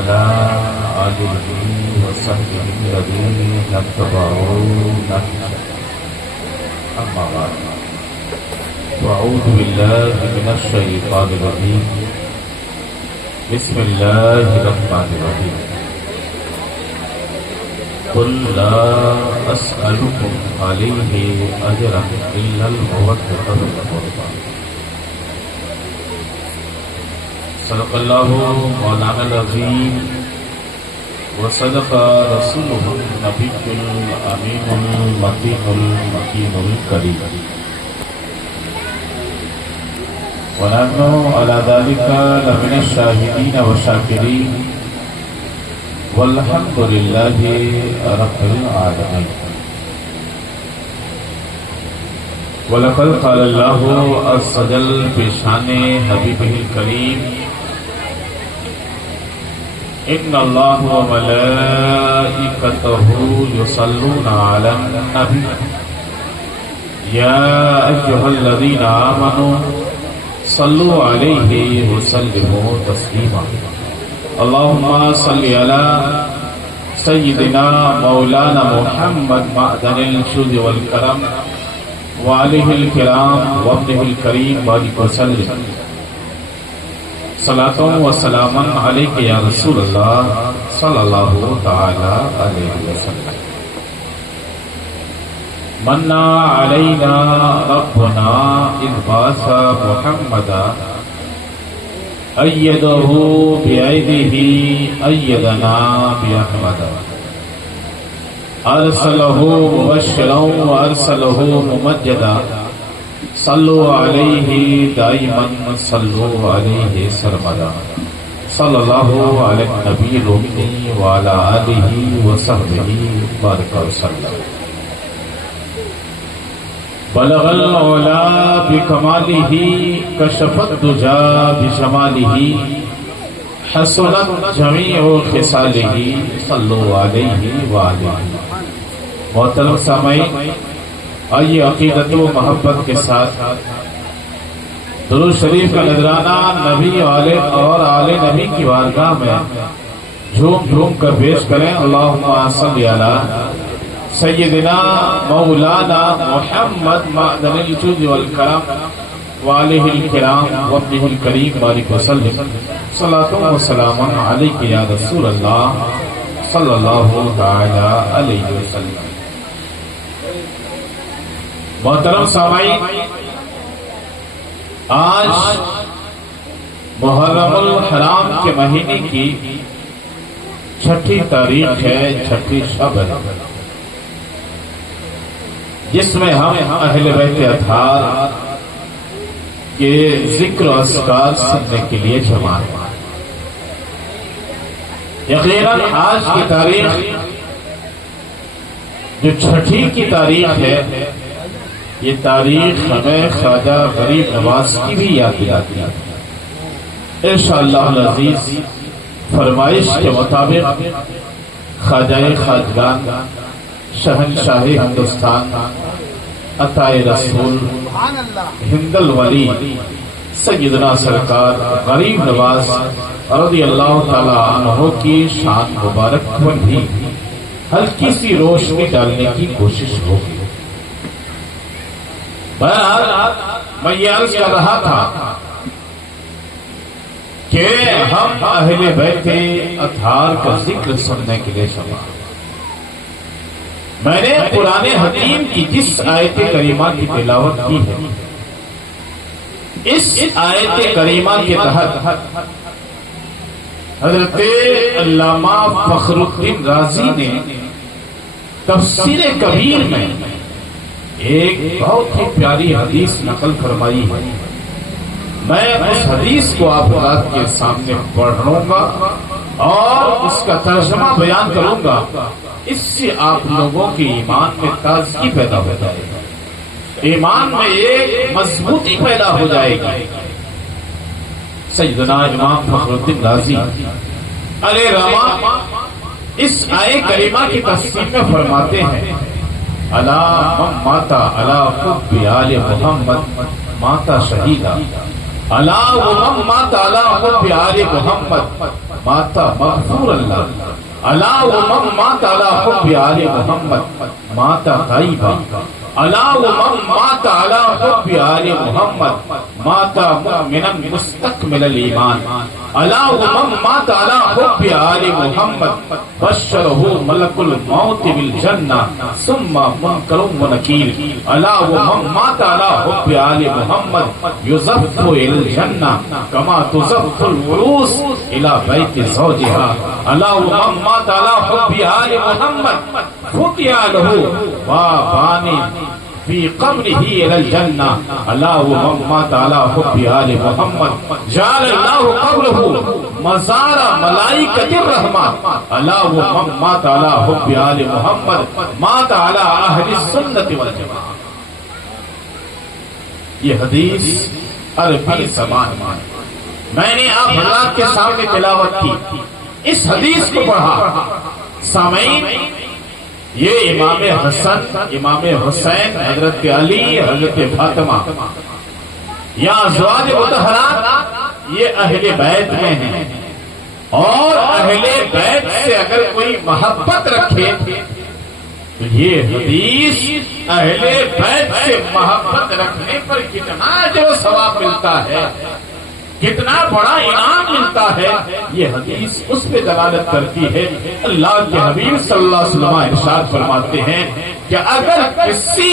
وعلى آله وصحبه الذين اتبعوا نهجه أما بعد وأعوذ بالله من الشيطان الرجيم بسم الله الرحمن الرحيم قل لا أسألكم عليه أجرا إلا المودة في القربى صدق الله مولانا العظيم وصدق رسوله النبي الأمين المتين المكين الكريم ونحن على ذلك لمن الشاهدين والشاكرين والحمد لله رب العالمين. ولقد قال الله عز وجل في شان حبيبه الكريم إن الله وملائكته يصلون على النبي يا أيها الذين آمنوا صلوا عليه وسلموا تسليما. اللهم صل على سيدنا مولانا محمد معدن الجود والكرم وآله الكرام وابنه الكريم بارك وسلم. صلاة وسلام عليك يا رسول الله صلى الله تعالى عليه وسلم. من علينا ربنا إذ بعث محمدا أيده بأيده أيدنا بأحمد أرسله مبشرا وأرسله ممجدا صلوا عليه دائما صلوا عليه سرمدا. صلى الله على النبي الأمي وعلى آله وصحبه بارك وسلم. بلغ العلا بکمالہ کشف الدجا بجمالہ حسنت جمیع خصالہ صلوا علیہ وآلہ. محترم سامعین، آئیے عقیدت و محبت کے ساتھ درود شریف کا نذرانہ نبی اور آل نبی کی بارگاہ میں جھوم جھوم کر پیش کریں. اللہم صلی علی سیدنا مولانا محمد معدن الجود والکرم وآلہ الکرام وابنہ الکریم بارک وسلم. صلاۃ و سلام علیک یا رسول اللہ صلی اللہ تعالی علیہ وسلم. محترم سامعین، آج محرم الحرام کے مہینے کی چھٹی تاریخ ہے، چھٹی شب ہے، جس میں ہم اہل بیت اطہار کے ذکر و اذکار سننے کے لیے جمع ہیں. یقیناً آج کی تاریخ جو چھٹی کی تاریخ ہے، یہ تاریخ ہمیں خواجہ غریب نواز کی بھی یاد دلاتی ہے. انشاءاللہ العزیز فرمائش کے مطابق خواجہ خواجگان شہنشاہ ہندوستان عطائے رسول ہندل ولی سیدنا سرکار غریب نواز رضی اللہ تعالی عنہ کی شان مبارک پر بھی ہلکی سی روشنی ڈالنے کی کوشش ہوگی. بہرحال میں یہ عرض کر رہا تھا کہ ہم اہل بیت اطہار کا ذکر سننے کے لیے جمع. میں نے قرآن حکیم کی جس آیت کریمہ کی تلاوت کی ہے، اس آیت کریمہ کے تحت حضرت علامہ فخر الدین رازی نے تفسیر کبیر میں ایک بہت ہی پیاری حدیث نقل فرمائی ہے. میں اس حدیث کو آپ حضرات کے سامنے پڑھوں گا اور اس کا ترجمہ بیان کروں گا. اس سے آپ لوگوں کے ایمان میں تازگی پیدا ہو جائے گی، ایمان میں ایک مضبوطی پیدا ہو جائے گی. سیدنا امام فخر الدین رازی علیہ رحمہ اس آیت کریمہ کی تفسیر میں فرماتے ہیں: الا من مات علی حب آل محمد مات شہیدا. الا من مات علی حب آل محمد ماتا مغفور اللہ، الا ومن مات علی حب آل محمد ماتا طیبہ، الا ومن مات علی حب آل محمد ماتا مؤمنا مستکمل الایمان، الا ومن مات علی حب آل محمد بشرہ ملک الموت بالجنہ ثم منکر ونکیر، الا ومن مات علی حب آل محمد یزف الی الجنہ کما تزف العروس الی بیت زوجہا، الا ومن مات علی حب آل محمد فتح لہ بابان فی قبرہ الی الجنہ، الا ومن مات علی حب آل محمد جعل اللہ قبرہ مزار ملائکۃ الرحمہ، الا ومن مات علی حب آل محمد مات علی اہل السنۃ والجماعہ۔ یہ حدیث عربی زبان میں نے آپ حضرات کے سامنے تلاوت کی، اس حدیث کو پڑھا۔ سامعین، یہ امام حسن، امام حسین، حضرت علی، حضرت فاطمہ یا ازواج مطہرات یہ اہل بیت میں ہیں، اور اہل بیت سے اگر کوئی محبت رکھے تو یہ حدیث اہل بیت سے محبت رکھنے پر کتنا جو ثواب ملتا ہے، کتنا بڑا انعام ملتا ہے، یہ حدیث اس پہ دلالت کرتی ہے۔ اللہ کے حبیب صلی اللہ علیہ وسلم ارشاد فرماتے ہیں کہ اگر کسی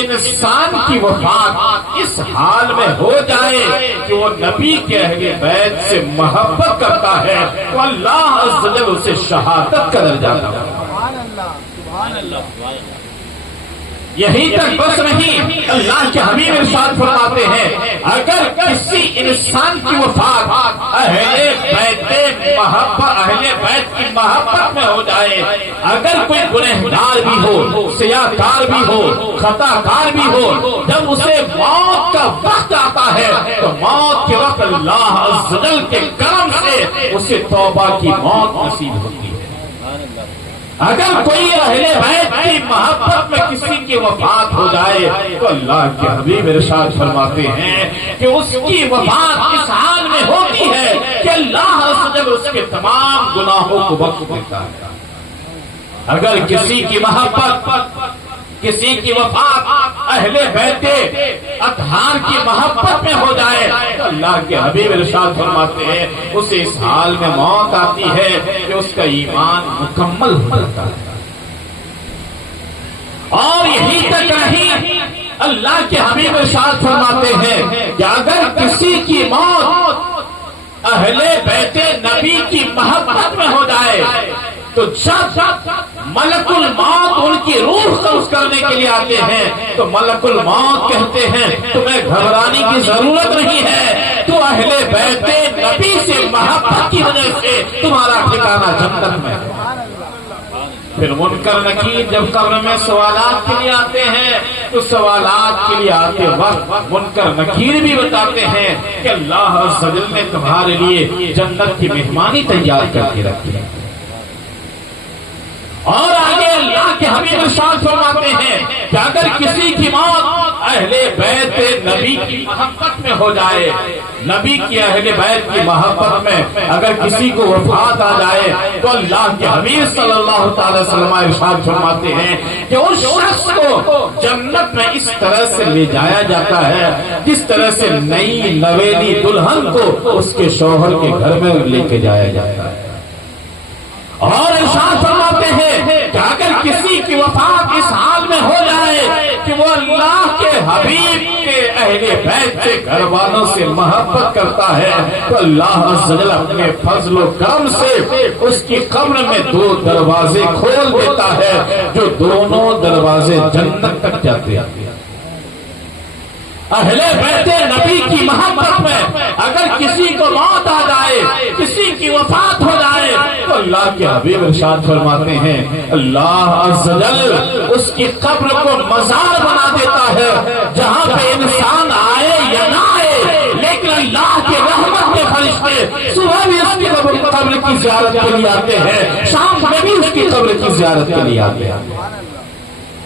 انسان کی وفات اس حال میں ہو جائے کہ وہ نبی کے اہل بیت سے محبت کرتا ہے تو اللہ عز و جل اسے شہادت کا درجہ دیتا ہے۔ سبحان اللہ۔ یہی تک بس نہیں، اللہ کے حبیب ارشاد فرماتے ہیں اگر کسی انسان کی وفات اہل بیت کی محبت میں ہو جائے، اگر کوئی گنہگار بھی ہو، سیاہکار بھی ہو، خطا کار بھی ہو، جب اسے موت کا وقت آتا ہے تو موت کے وقت اللہ عز و جل کے کرم سے اسے توبہ کی موت نصیب ہوتی ہے۔ اگر کوئی اہل بیت کی محبت میں کسی کی وفات ہو جائے تو اللہ کے حبیب ارشاد فرماتے ہیں کہ اس کی وفات اس حال میں ہوتی ہے کہ اللہ عز و جل اس کے تمام گناہوں کو بخش دیتا ہے۔ اگر کسی کی محبت، کسی کی وفات اہل بیت اطہار کی محبت میں ہو جائے تو اللہ کے حبیب ارشاد فرماتے ہیں اسے اس حال میں موت آتی ہے کہ اس کا ایمان مکمل ہو جاتا ہے۔ اور یہی تک نہیں، اللہ کے حبیب ارشاد فرماتے ہیں کہ اگر کسی کی موت اہل بیت نبی کی محبت میں ہو جائے تو جب ملک الموت ان کی روح قبض کرنے کے لیے آتے ہیں تو ملک الموت کہتے ہیں تمہیں گھبرانے کی ضرورت نہیں ہے، تو اہل بیت نبی سے محبت کی وجہ سے تمہارا ٹھکانہ جنت میں ہے۔ پھر منکر نکیر جب قبر میں سوالات کے لیے آتے ہیں تو سوالات کے لیے آتے وقت منکر نکیر بھی بتاتے ہیں کہ اللہ عز و جل نے تمہارے لیے جنت کی مہمانی تیار کر کے رکھی ہے۔ اور آگے اللہ کے حبیب ارشاد فرماتے ہیں کہ اگر کسی کی موت اہل بیت نبی کی محبت میں ہو جائے، نبی کی اہل بیت کی محبت میں اگر کسی کو وفات آ جائے تو اللہ کے حبیب صلی اللہ تعالی وسلم ارشاد فرماتے ہیں کہ اس شخص کو جنت میں اس طرح سے لے جایا جاتا ہے جس طرح سے نئی نویلی دلہن کو اس کے شوہر کے گھر میں لے کے جایا جاتا ہے۔ اور ارشاد فرماتے ہیں کہ اگر کسی کی وفات اس حال میں ہو جائے کہ وہ اللہ کے حبیب کے اہل بیت کے گھر والوں سے محبت کرتا ہے تو اللہ عز و جل اپنے فضل و کرم سے اس کی قبر میں 2 دروازے کھول دیتا ہے جو دونوں دروازے جنت تک جاتے ہیں۔ اہل بیت نبی کی محبت میں اگر کسی کو موت آ جائے، کسی کی وفات ہو جائے تو اللہ کے حبیب ارشاد فرماتے ہیں اللہ عز و جل اس کی قبر کو مزار بنا دیتا ہے، جہاں پہ انسان آئے یا نہ آئے، لیکن اللہ کے رحمت کے فرشتے صبح بھی اس کی قبر کی زیارت کے لیے آتے ہیں، شام میں بھی اس کی قبر کی زیارت کے لیے آتے ہیں۔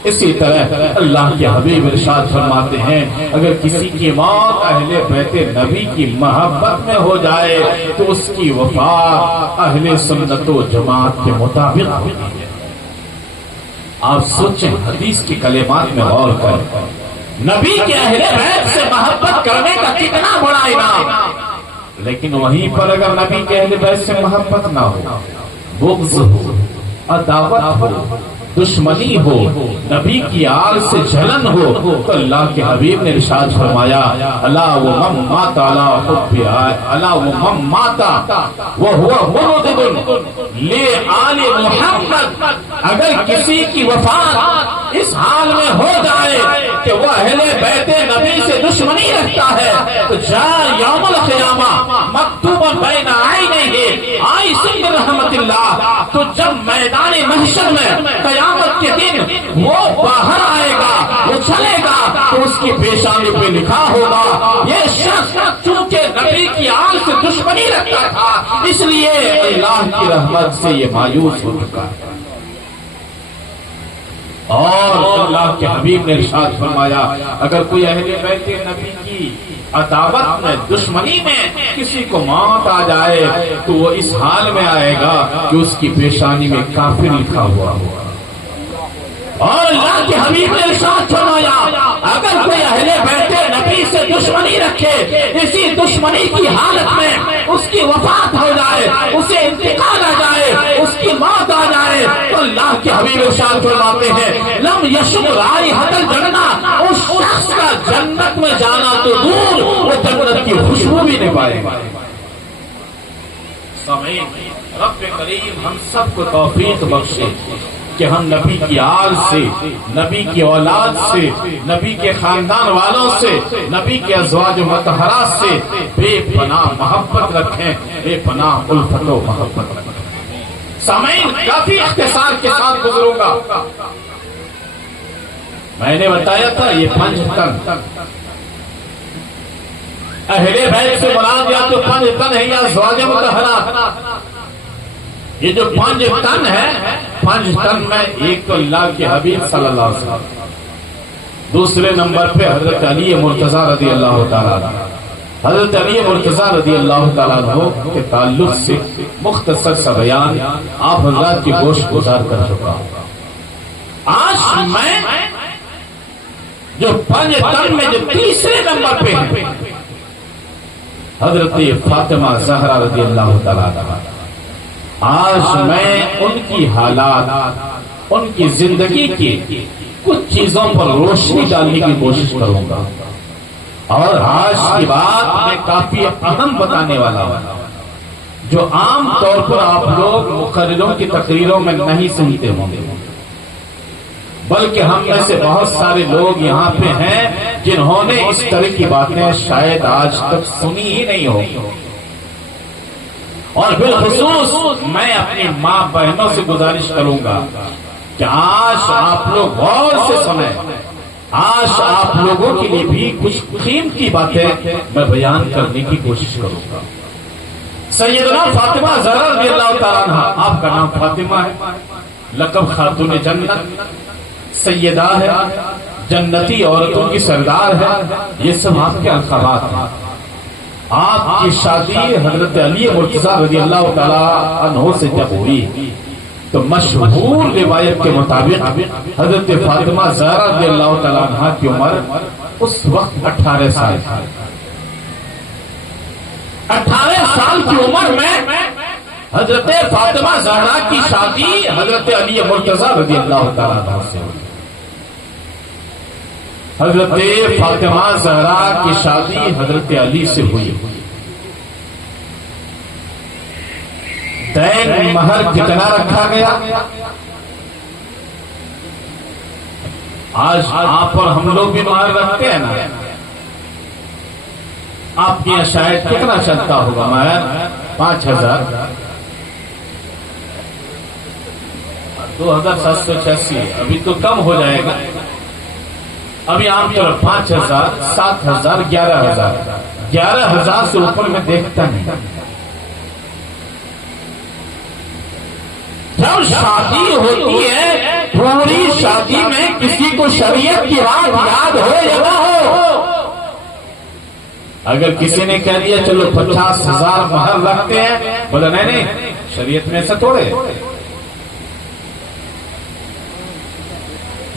اسی طرح اللہ کے حبیب ارشاد فرماتے ہیں اگر کسی کی موت اہل بیت نبی کی محبت میں ہو جائے تو اس کی وفات اہل سنت و جماعت کے مطابق ہوتی ہے۔ آپ سوچیں، حدیث کی کلمات میں غور کریں، نبی کے اہل بیت سے محبت کرنے کا کتنا بڑا انعام، لیکن وہیں پر اگر نبی کے اہل بیت سے محبت نہ ہو، بغض ہو، عداوت ہو، دشمنی ہو، نبی کی آل سے جلن ہو، تو اللہ کے حبیب نے ارشاد فرمایا الا ومن مات علی حب الا ومن مات وهو مبغض لآل محمد، اگر کسی کی وفات اس حال میں ہو جائے کہ وہ اہل بیت نبی سے دشمنی رکھتا ہے تو جاء یوم القیامہ مکتوبا بین عینیہ عائشہ رحمت اللہ، تو جب میدان محشر میں قیامت کے دن وہ باہر آئے گا، وہ چلے گا تو اس کی پیشانی پہ لکھا ہوگا یہ شخص چونکہ نبی کی آل سے دشمنی رکھتا تھا اس لیے اللہ کی رحمت سے یہ مایوس ہو چکا ہے۔ اور اللہ کے حبیب نے ارشاد فرمایا اگر کوئی اہل بیت نبی کی عداوت میں، دشمنی میں کسی کو موت آ جائے تو وہ اس حال میں آئے گا کہ اس کی پیشانی میں کافر لکھا ہوا ہوگا۔ اور اللہ کے حبیب نے ارشاد فرمایا اگر کوئی اہل بیت نبی سے دشمنی رکھے، اسی دشمنی کی حالت میں اس کی وفات ہو جائے، اسے انتقال آ جائے، اس کی موت آ جائے، تو اللہ کے حبیب ارشاد فرماتے ہیں لم یشم رائحۃ الجنہ، اس شخص کا جنت میں جانا تو دور، وہ جنت کی خوشبو بھی نہیں پائے گا۔ سامعین، رب کریم ہم سب کو توفیق بخشے کہ ہم نبی کی آل سے، نبی کی اولاد سے، نبی کے خاندان والوں سے، نبی کے ازواج و مطہرات سے بے پناہ محبت رکھیں، بے پناہ الفت و محبت رکھیں۔ سامعین، کافی اختصار کے ساتھ گزروں گا۔ میں نے بتایا تھا یہ 5 تن اہل بیت سے مراد یا تو 5 تن ہے یا ازواج مطہرات۔ یہ جو 5 تن ہے، 5 تن میں ایک تو اللہ کے حبیب صلی اللہ علیہ وسلم، دوسرے نمبر پہ حضرت علی مرتضیٰ رضی اللہ تعالیٰ عنہ۔ حضرت علی مرتضیٰ رضی اللہ تعالیٰ عنہ کے تعلق سے مختصر سا بیان آپ حضرات کی گوشت گزار کر چکا ہوں۔ آج میں جو 5 تن میں جو تیسرے نمبر پہ ہے حضرت فاطمہ زہرا رضی اللہ تعالیٰ عنہ، آج میں ان کی حالات، ان کی زندگی کی کچھ چیزوں پر روشنی ڈالنے کی کوشش کروں گا، اور آج کی بات میں کافی اہم بتانے والا ہوں جو عام طور پر آپ لوگ مقرروں کی تقریروں میں نہیں سنتے ہوں گے، بلکہ ہم میں سے بہت سارے لوگ یہاں پہ ہیں جنہوں نے اس طرح کی باتیں شاید آج تک سنی ہی نہیں ہوگی۔ اور بالخصوص میں اپنی ماں بہنوں سے گزارش کروں گا کہ آج آپ لوگ غور سے سنیں، آج آپ لوگوں کے لیے بھی کچھ قیمتی باتیں میں بیان کرنے کی کوشش کروں گا۔ سیدنا فاطمہ زہرا رضی اللہ تعالیٰ عنہ، آپ کا نام فاطمہ ہے، لقب خاتون جنت، سیدہ ہے، جنتی عورتوں کی سردار ہے، یہ سب آپ کے القابات ہیں۔ آپ کی شادی حضرت علی مرتضیٰ رضی اللہ تعالیٰ عنہ سے جب ہوئی تو مشہور روایت کے مطابق حضرت فاطمہ زہرا رضی اللہ تعالیٰ عنہ کی عمر اس وقت 18 سال تھی۔ 18 سال کی عمر میں حضرت فاطمہ زہرا کی شادی حضرت علی مرتضیٰ رضی اللہ تعالیٰ عنہ سے ہوئی۔ حضرت فاطمہ زہرا کی شادی حضرت علی سے ہوئی۔ دین مہر کتنا رکھا گیا؟ آج آپ اور ہم لوگ بھی مہر رکھتے ہیں نا، آپ کے یہاں شاید کتنا چلتا ہوگا مہر؟ 5000، 2786، ابھی تو کم ہو جائے گا، ابھی عام طور 5000، 7000، 11000، 11000 سے اوپر میں دیکھتا نہیں۔ جب شادی ہوتی ہے پوری شادی میں کسی کو شریعت کی بات یاد ہو یا نہ ہو، اگر کسی نے کہہ دیا چلو 50,000 مہر رکھتے ہیں، بولا نہیں شریعت میں ایسا تھوڑے،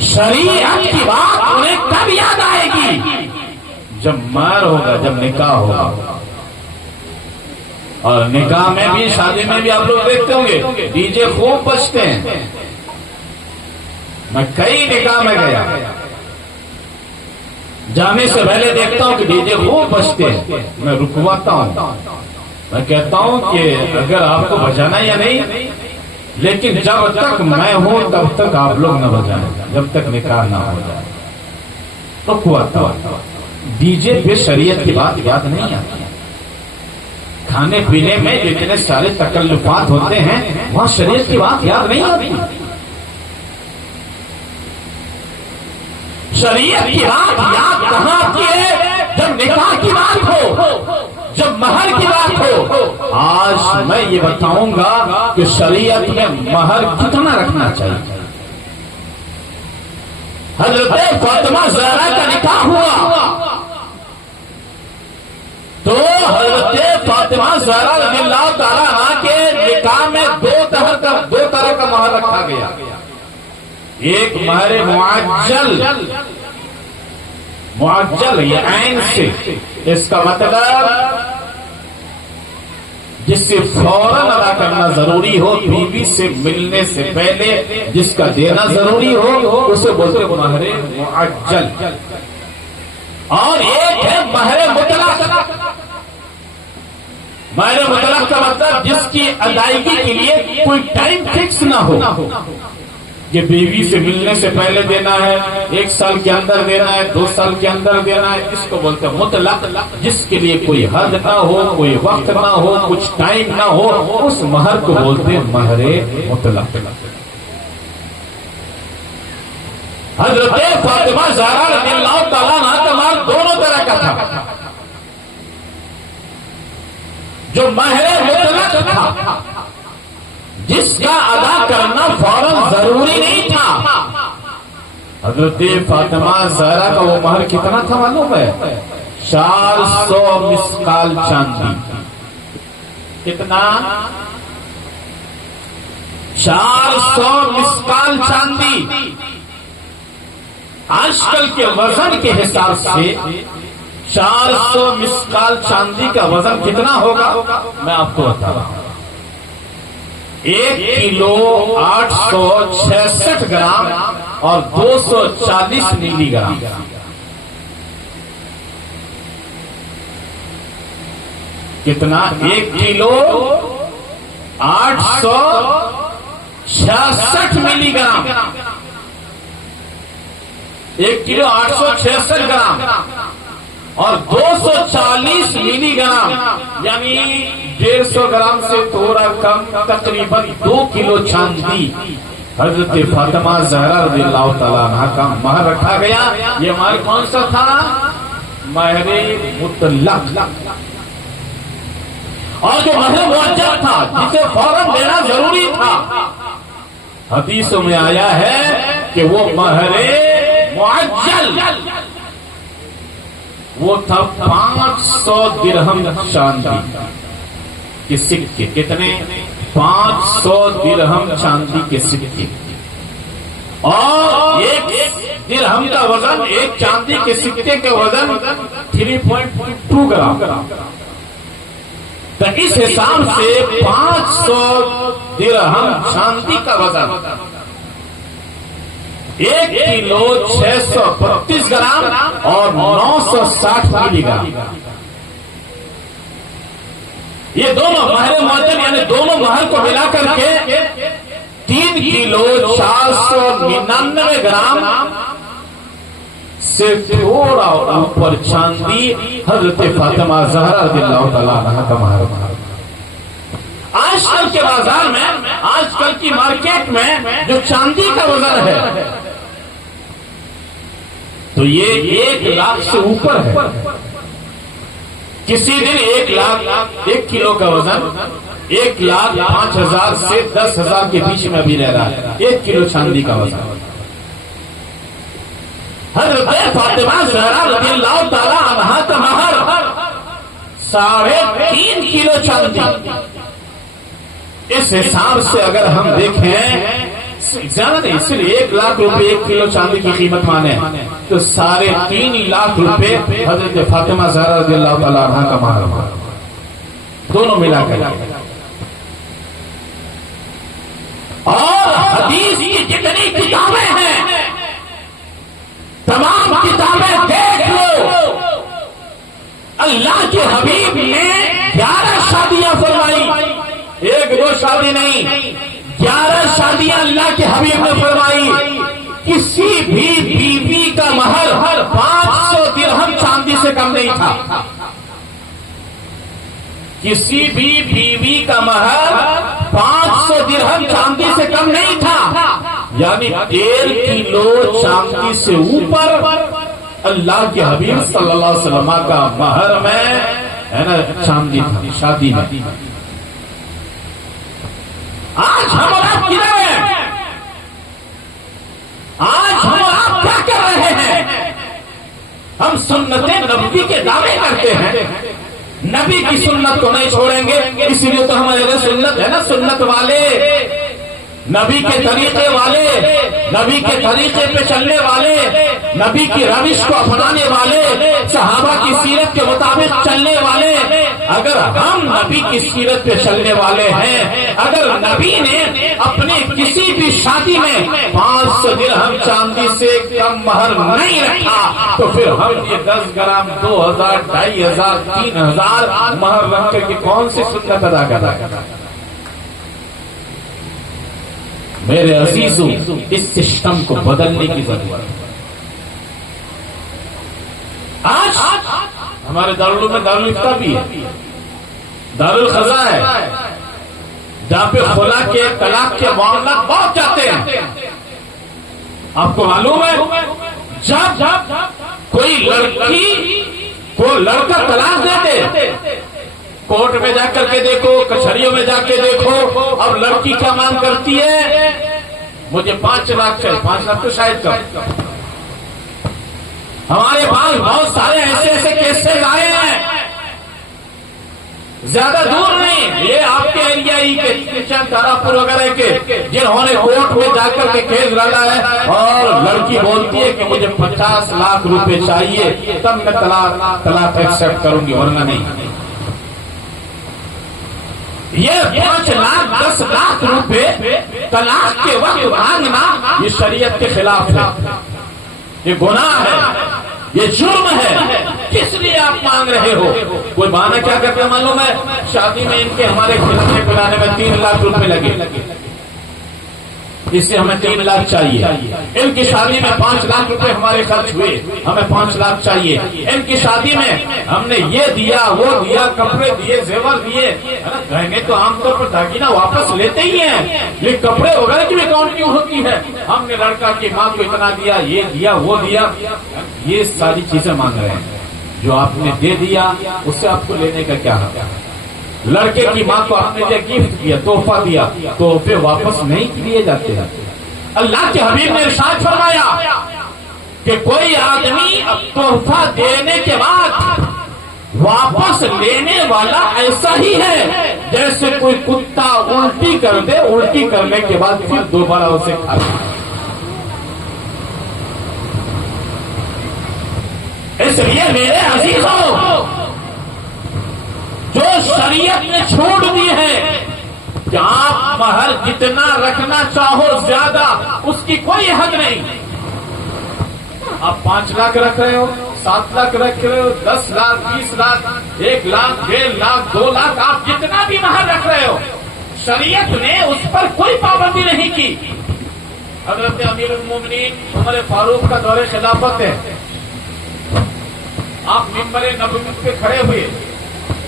شریعت کی بات انہیں کب یاد آئے گی؟ جب مہر ہوگا، جب نکاح ہوگا. اور نکاح میں بھی، شادی میں بھی آپ لوگ دیکھتے ہوں گے ڈی جے خوب بجتے ہیں. میں کئی نکاح میں گیا، جانے سے پہلے دیکھتا ہوں کہ ڈی جے خوب بجتے ہیں. میں رکواتا ہوں، میں کہتا ہوں کہ اگر آپ کو بجانا یا نہیں، لیکن جب تک میں ہوں تب تک آپ لوگ نہ بجائیں، جب تک نکاح نہ ہو جائے. رکواتا ہوں. ڈی جے پہ شریعت کی بات یاد نہیں آتی. کھانے پینے میں جتنے سارے تکلفات ہوتے ہیں وہاں شریعت کی بات یاد نہیں آتی. شریعت کی بات یاد کہاں آتی ہے؟ جب نکاح کی بات ہو، جب مہر کی بات ہو. آج میں یہ بتاؤں گا کہ شریعت میں مہر کتنا رکھنا چاہیے. حضرت فاطمہ زہرا کا نکاح ہوا تو حضرت فاطمہ زہرا رضی اللہ تعالیٰ عنہ کے نکاح میں دو طرح کا مہر رکھا گیا. ایک مہر معجل یہ عین سے، اس کا مطلب جس سے فوراً ادا کرنا ضروری ہو، بیوی سے ملنے سے پہلے جس کا دینا ضروری ہو، اسے بولتے مہر معجل. اور ایک ہے مہر مطلق. مہر مطلق کا مطلب جس کی ادائیگی کے لیے کوئی ٹائم فکس نہ ہو، کہ بیوی سے ملنے سے پہلے دینا ہے، 1 سال کے اندر دینا ہے، 2 سال کے اندر دینا ہے. اس کو بولتے ہیں مطلق، جس کے لیے کوئی حد نہ ہو، کوئی وقت نہ ہو، کچھ ٹائم نہ ہو، اس مہر کو بولتے ہیں مہر مطلق. حضرت فاطمہ زہرا رضی اللہ تعالیٰ عنہ کا مہر دونوں طرح کا تھا. جو مہر مطلق تھا، جس کا ادا کرنا فوراً ضروری نہیں تھا، حضرت فاطمہ زہرا کا وہ مہر کتنا تھا معلوم ہے؟ 400 مسقال چاندی. کتنا؟ 400 مسقال چاندی. آج کل کے وزن کے حساب سے 400 مسقال چاندی کا وزن کتنا ہوگا میں آپ کو بتا رہا ہوں. 1 کلو 866 گرام اور 240 ملی گرام. کتنا؟ 1 کلو 866 ملی گرام. 1 کلو 866 گرام اور 240 ملی گرام، یعنی 150 گرام سے تھوڑا کم، تقریباً 2 کلو چاندی حضرت فاطمہ زہرا رضی اللہ تعالیٰ عنہ کا مہر رکھا گیا. یہ مہر کون سا تھا؟ مہر مطلق. اور جو مہر معجل تھا، جسے فوراً دینا ضروری تھا، حدیثوں میں آیا ہے کہ وہ مہر معجل وہ تھا 500 درہم چاندی کے سکے. کتنے؟ 500 درہم چاندی کے سکے. اور 1 درہم کا وزن، 1 چاندی کے سکے کا وزن 3.2 گرام. تو اس حساب سے 500 درہم چاندی کا وزن 1 کلو 632 گرام اور 960 ملی گرام. یہ دونوں مہر معجل یعنی دونوں مہر کو ملا کر کے 3 کلو 499 گرام سے تھوڑا اوپر چاندی حضرت فاطمہ زہرا رضی اللہ تعالیٰ عنہ کا مہر. آج کل کے بازار میں، آج کل کی مارکیٹ میں جو چاندی کا وزن ہے تو یہ 1 لاکھ سے اوپر ہے. کسی دن 1 لاکھ 1 کلو کا وزن 1,05,000 سے 10,000 کے بیچ میں ابھی رہ رہا ہے 1 کلو چاندی کا وزن. حضرت فاطمہ زہرا رضی اللہ تعالی عنہا کا مہر 3.5 کلو چاندی. اس حساب سے اگر ہم دیکھیں زیادہ نہیں، صرف 1 لاکھ روپے 1 کلو چاندی کی قیمت مانے تو 3.5 لاکھ روپے حضرت فاطمہ زہرا رضی اللہ تعالی عنہا کا مہر ہوا، دونوں ملا کر. اور حدیث کی جتنی کتابیں ہیں تمام کتابیں دیکھ لو، اللہ کے حبیب نے 11 شادیاں فرمائی، 1-2 شادی نہیں، 11 شادیاں اللہ کے حبیب نے فرمائی. کسی بھی بیوی کا مہر 500 درہم چاندی سے کم نہیں تھا. کسی بھی بیوی کا مہر 500 درہم چاندی سے کم نہیں تھا، یعنی 1.5 کلو چاندی سے اوپر اللہ کے حبیب صلی اللہ علیہ وسلم کا مہر میں ہے نا چاندی تھا شادی میں. آج ہم اور آپ کدھر ہیں؟ آج ہم اور آپ کیا کر رہے ہیں؟ ہم سنت نبوی کے دعوے کرتے ہیں، نبی کی سنت کو نہیں چھوڑیں گے، اس لیے تو ہمارے سنت ہے نا، سنت والے، نبی کے طریقے والے، نبی کے طریقے پہ چلنے والے، نبی کی روش کو اپنانے والے، صحابہ کی سیرت کے مطابق چلنے والے. اگر ہم نبی کی سیرت پہ چلنے والے ہیں، اگر نبی نے اپنے کسی بھی شادی میں 500 درہم چاندی سے کم مہر نہیں رکھا تو پھر ہم یہ 10 گرام 2,000 2,500 3,000 مہر رکھ کر کے کون سی سنت ادا کر رہا ہے؟ میرے عزیزوں، اس سسٹم کو بدلنے کی ضرورت ہے. آج ہمارے دارالعلوم میں دارالفتہ بھی ہے، دارالخزا ہے، جہاں پہ خلا کے طلاق کے معاملات بہت جاتے ہیں. آپ کو معلوم ہے جب کوئی لڑکی کو لڑکا طلاق دیتے، کورٹ میں جا کر کے دیکھو، کچہریوں میں جا کے دیکھو، اب لڑکی کیا مانگ کرتی ہے؟ مجھے 5 لاکھ چاہیے. 5 لاکھ تو شاید کم. ہمارے پاس بہت سارے ایسے کیسز آئے ہیں، زیادہ دور نہیں، یہ آپ کے ایریا ہی کے تارا-پور وغیرہ کے، جنہوں نے کورٹ میں جا کر کے کیس لڑا ہے اور لڑکی بولتی ہے کہ مجھے 50 لاکھ روپے چاہیے تب میں طلاق ایکسپٹ کروں گی، ورنہ نہیں. یہ 5 لاکھ 10 لاکھ روپے طلاق کے وقت مانگنا یہ شریعت کے خلاف ہے، یہ گناہ ہے، یہ جرم ہے. کس لیے آپ مانگ رہے ہو؟ کوئی بہانہ کیا کرتے ہیں معلوم ہے؟ شادی میں ان کے ہمارے کھلانے پلانے میں 3 لاکھ روپے لگے، اس سے ہمیں 3 لاکھ چاہیے. ان کی شادی میں 5 لاکھ روپے ہمارے خرچ ہوئے، ہمیں 5 لاکھ چاہیے. ان کی شادی میں ہم نے یہ دیا وہ دیا، کپڑے دیے، زیور دیے. گہنے تو عام طور پر داگینہ واپس لیتے ہی ہیں، لیکن کپڑے وغیرہ کی بھی کاؤنٹنگ ہوتی ہے. ہم نے لڑکا کی ماں کو اتنا دیا، یہ دیا وہ دیا. یہ ساری چیزیں مانگ رہے ہیں. جو آپ نے دے دیا اس سے آپ کو لینے کا کیا ہے؟ لڑکے کی ماں کو آپ نے جو گفٹ دیا، تحفہ دیا، تحفے واپس نہیں دیے جاتے ہیں. اللہ کے حبیب نے ارشاد فرمایا کہ کوئی آدمی تحفہ دینے کے بعد واپس لینے والا ایسا ہی ہے جیسے کوئی کتا الٹی کر دے، الٹی کرنے کے بعد پھر دوبارہ اسے کھا لے. اس لیے میرے عزیزوں، جو شریعت نے چھوڑ دی ہے کہ آپ مہر جتنا رکھنا چاہو زیادہ، اس کی کوئی حد نہیں. آپ 5 لاکھ رکھ رہے ہو، 7 لاکھ رکھ رہے ہو، 10 لاکھ 20 لاکھ 1 لاکھ 1.5 لاکھ 2 لاکھ، آپ جتنا بھی مہر رکھ رہے ہو، شریعت نے اس پر کوئی پابندی نہیں کی. حضرت امیر المومنین عمر فاروق کا دور خلافت ہے، آپ منبر نبوی پہ کھڑے ہوئے.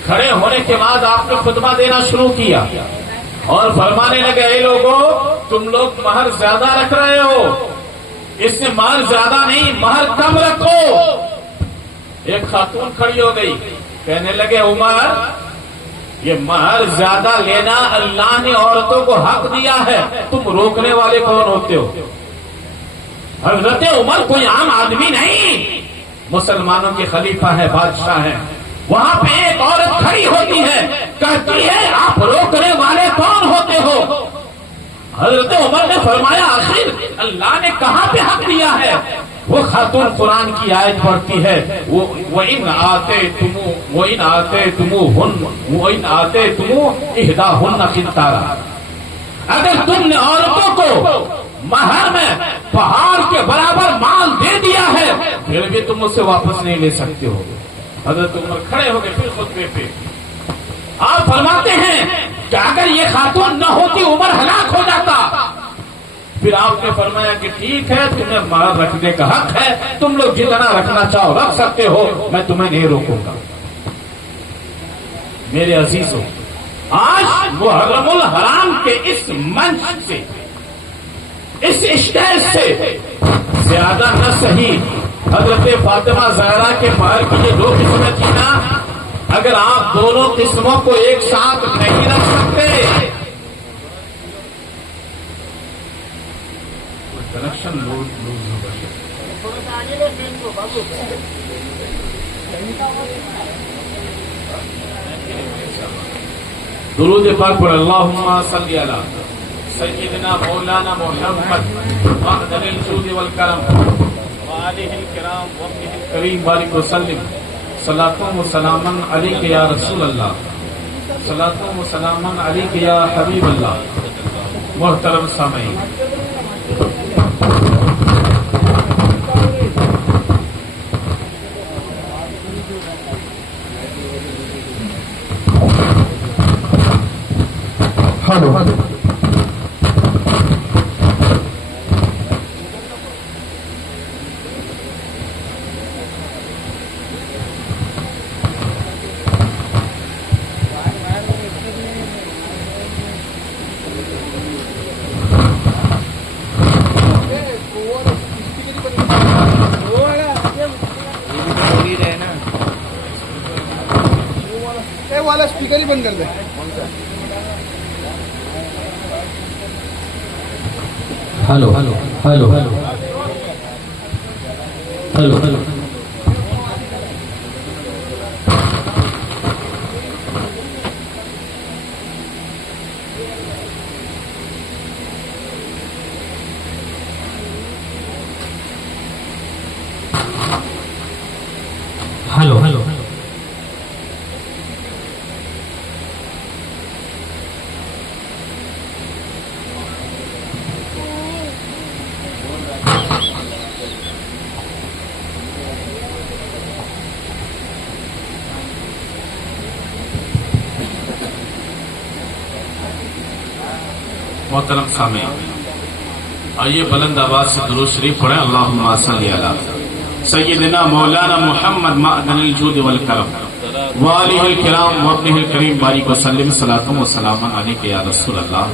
کھڑے ہونے کے بعد آپ نے خطبہ دینا شروع کیا اور فرمانے لگے، اے لوگوں، تم لوگ مہر زیادہ رکھ رہے ہو، اس سے مہر زیادہ نہیں، مہر کم رکھو. ایک خاتون کھڑی ہو گئی، کہنے لگے، عمر یہ مہر زیادہ لینا اللہ نے عورتوں کو حق دیا ہے، تم روکنے والے کون ہوتے ہو؟ حضرت عمر کوئی عام آدمی نہیں، مسلمانوں کے خلیفہ ہے، بادشاہ ہیں. وہاں پہ ایک عورت کھڑی ہوتی ہے، کہتی ہے آپ روکنے والے کون ہوتے ہو؟ حضرت عمر نے فرمایا آخر اللہ نے کہاں پہ حق دیا ہے؟ وہ خاتون قرآن کی آیت پڑھتی ہے، وَإِنْ آتَيْتُمُوهُنَّ إِحْدَاهُنَّ قِنْطَارًا، اگر تم نے عورتوں کو مہر میں پہاڑ کے برابر مال دے دیا ہے پھر بھی تم اس سے واپس نہیں لے سکتے ہو. حضرت عمر کھڑے ہو گئے پھر خطبے پہ آپ فرماتے ہیں کہ اگر یہ خاتون نہ ہوتی عمر ہلاک ہو جاتا. پھر آپ نے فرمایا کہ ٹھیک ہے تمہیں مہر رکھنے کا حق ہے، تم لوگ جتنا رکھنا چاہو رکھ سکتے ہو، میں تمہیں نہیں روکوں گا. میرے عزیزوں، آج محرم الحرام کے اس منچ سے، اس اسٹیج سے زیادہ نہ صحیح حضرت فاطمہ زہرا کے مہر کی یہ 2 قسمیں تھی نا، اگر آپ دونوں قسموں کو ایک ساتھ نہیں رکھ سکتے، کنیکشن لوز درود پاک پر اللہم صلی علی سیدنا مولانا محمد معدن الجود والکرم وآلہ الکرام وابنہ الکریم بارک وسلم. صلاۃ و سلاما علیک یا رسول اللہ، صلاۃ و سلاما علیک یا حبیب اللہ. محترم سامعین، والا اسپیکر ہی بند کر دیں. Hello hello hello hello hello hello hello hello محترم سامعین، آئیے بلند آواز سے درود شریف پڑھیں. اللہم صلی علی سیدنا مولانا محمد معدن الجود والکرم وآلہ الکرام وابنہ الکریم بارک وسلم. صلاۃ و سلاما علیک یا رسول اللہ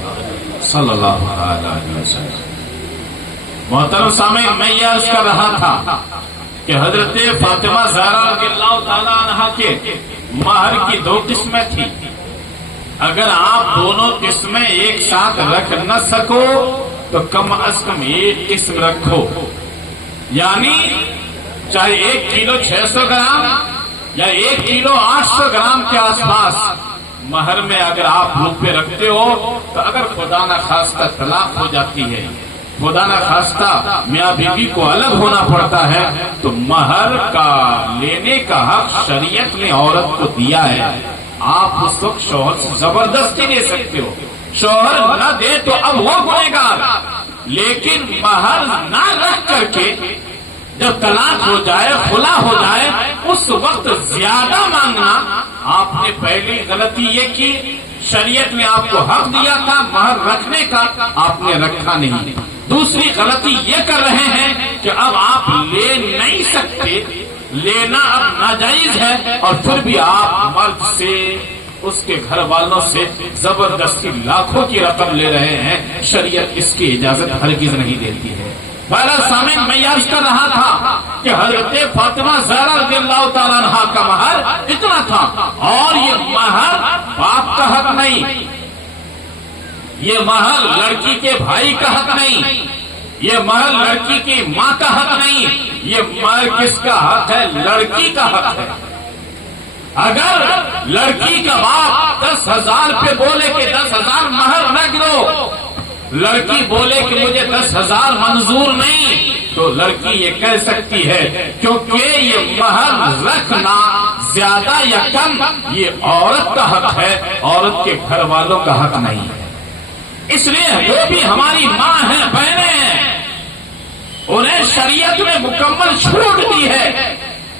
صلی اللہ علیہ وسلم. محترم سامعین، میں یہ عرض کر رہا تھا کہ حضرت فاطمہ زہرا رضی اللہ تعالی عنہا کے مہر کی 2 قسمیں تھیں. اگر آپ دونوں قسمیں ایک ساتھ رکھ نہ سکو تو کم از کم ایک قسم رکھو، یعنی چاہے 1 کلو 600 گرام یا 1 کلو 800 گرام کے آس پاس مہر میں اگر آپ روپے رکھتے ہو تو اگر خدا نہ خواستہ طلاق ہو جاتی ہے، خدا نہ خواستہ میاں بیوی کو الگ ہونا پڑتا ہے، تو مہر کا لینے کا حق شریعت نے عورت کو دیا ہے. آپ اس وقت شوہر سے زبردستی دے سکتے ہو، شوہر نہ دے تو اب وہ گنہگار، لیکن مہر نہ رکھ کر کے جب طلاق ہو جائے، خلا ہو جائے، اس وقت زیادہ مانگنا آپ نے پہلی غلطی یہ کی. شریعت نے آپ کو حق دیا تھا مہر رکھنے کا، آپ نے رکھا نہیں. دوسری غلطی یہ کر رہے ہیں کہ اب آپ لے نہیں سکتے، لینا اب ناجائز ہے، اور پھر بھی آپ مرد سے، اس کے گھر والوں سے زبردستی لاکھوں کی رقم لے رہے ہیں. شریعت اس کی اجازت ہرگز نہیں دیتی ہے. پہلا سامعین، میں یاد کر رہا تھا کہ حضرت فاطمہ زہرا رضی اللہ تعالیٰ عنہا کا مہر اتنا تھا، اور یہ مہر باپ حق نہیں، یہ مہر لڑکی کے بھائی کا حق نہیں، یہ مہر لڑکی کی ماں کا حق نہیں، یہ مہر کس کا حق ہے؟ لڑکی کا حق ہے۔ اگر لڑکی کا باپ 10,000 پہ بولے کہ 10,000 مہر رکھ دو، لڑکی بولے کہ مجھے 10,000 منظور نہیں، تو لڑکی یہ کہہ سکتی ہے کیونکہ یہ مہر رکھنا زیادہ یا کم یہ عورت کا حق ہے، عورت کے گھر والوں کا حق نہیں ہے۔ اس لیے جو بھی ہماری ماں ہیں، بہنیں ہیں، انہیں شریعت میں مکمل چھوٹ دی ہے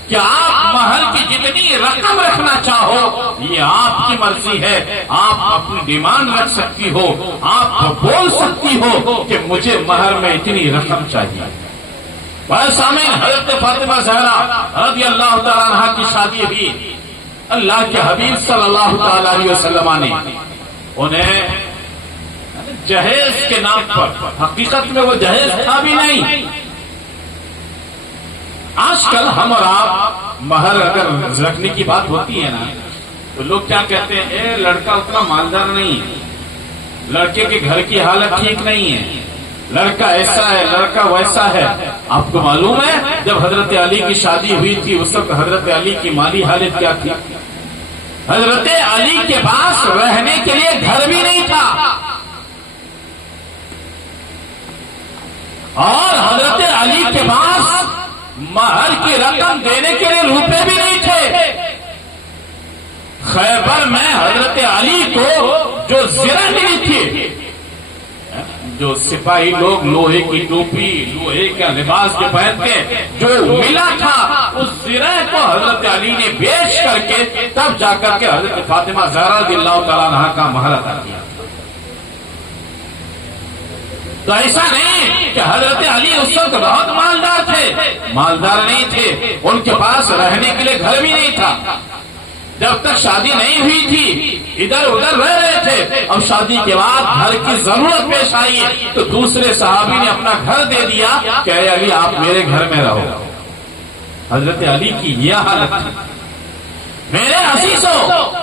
کہ آپ مہر کی جتنی رقم رکھنا چاہو یہ آپ کی مرضی ہے، آپ اپنی ڈیمانڈ رکھ سکتی ہو، آپ بول سکتی ہو کہ مجھے مہر میں اتنی رقم چاہیے۔ سامعین، حضرت فاطمہ زہرا رضی اللہ تعالیٰ عنہا کی شادی ہوئی، اللہ کے حبیب صلی اللہ تعالی علیہ وسلم نے انہیں جہیز کے نام پر، حقیقت میں وہ جہیز تھا بھی نہیں۔ آج کل ہم اور آپ مہر اگر رکھنے کی بات ہوتی ہے نا تو لوگ کیا کہتے ہیں، اے لڑکا اتنا مالدار نہیں ہے، لڑکے کے گھر کی حالت ٹھیک نہیں ہے، لڑکا ایسا ہے، لڑکا ویسا ہے۔ آپ کو معلوم ہے جب حضرت علی کی شادی ہوئی تھی اس وقت حضرت علی کی مالی حالت کیا تھی؟ حضرت علی کے پاس رہنے کے لیے گھر بھی نہیں تھا، اور حضرت علی کے پاس مہر کی رقم دینے کے لیے روپے بھی نہیں تھے۔ خیبر میں حضرت علی کو جو زرہ ملی تھی، جو سپاہی لوگ لوہے کی ٹوپی، لوہے کا لباس جو پہنتے، جو ملا تھا اس زرہ کو حضرت علی نے بیچ کر کے تب جا کر کے حضرت فاطمہ زہرا رضی اللہ تعالیٰ عنہا کا مہر ادا کیا۔ تو ایسا نہیں کہ حضرت علی اس وقت بہت مالدار تھے، مالدار نہیں تھے، ان کے پاس رہنے کے لیے گھر بھی نہیں تھا۔ جب تک شادی نہیں ہوئی تھی ادھر ادھر رہ رہے تھے، اب شادی کے بعد گھر کی ضرورت پیش آئی تو دوسرے صحابی نے اپنا گھر دے دیا کہ اے علی آپ میرے گھر میں رہو۔ حضرت علی کی یہ حالت تھی۔ میرے عزیزوں،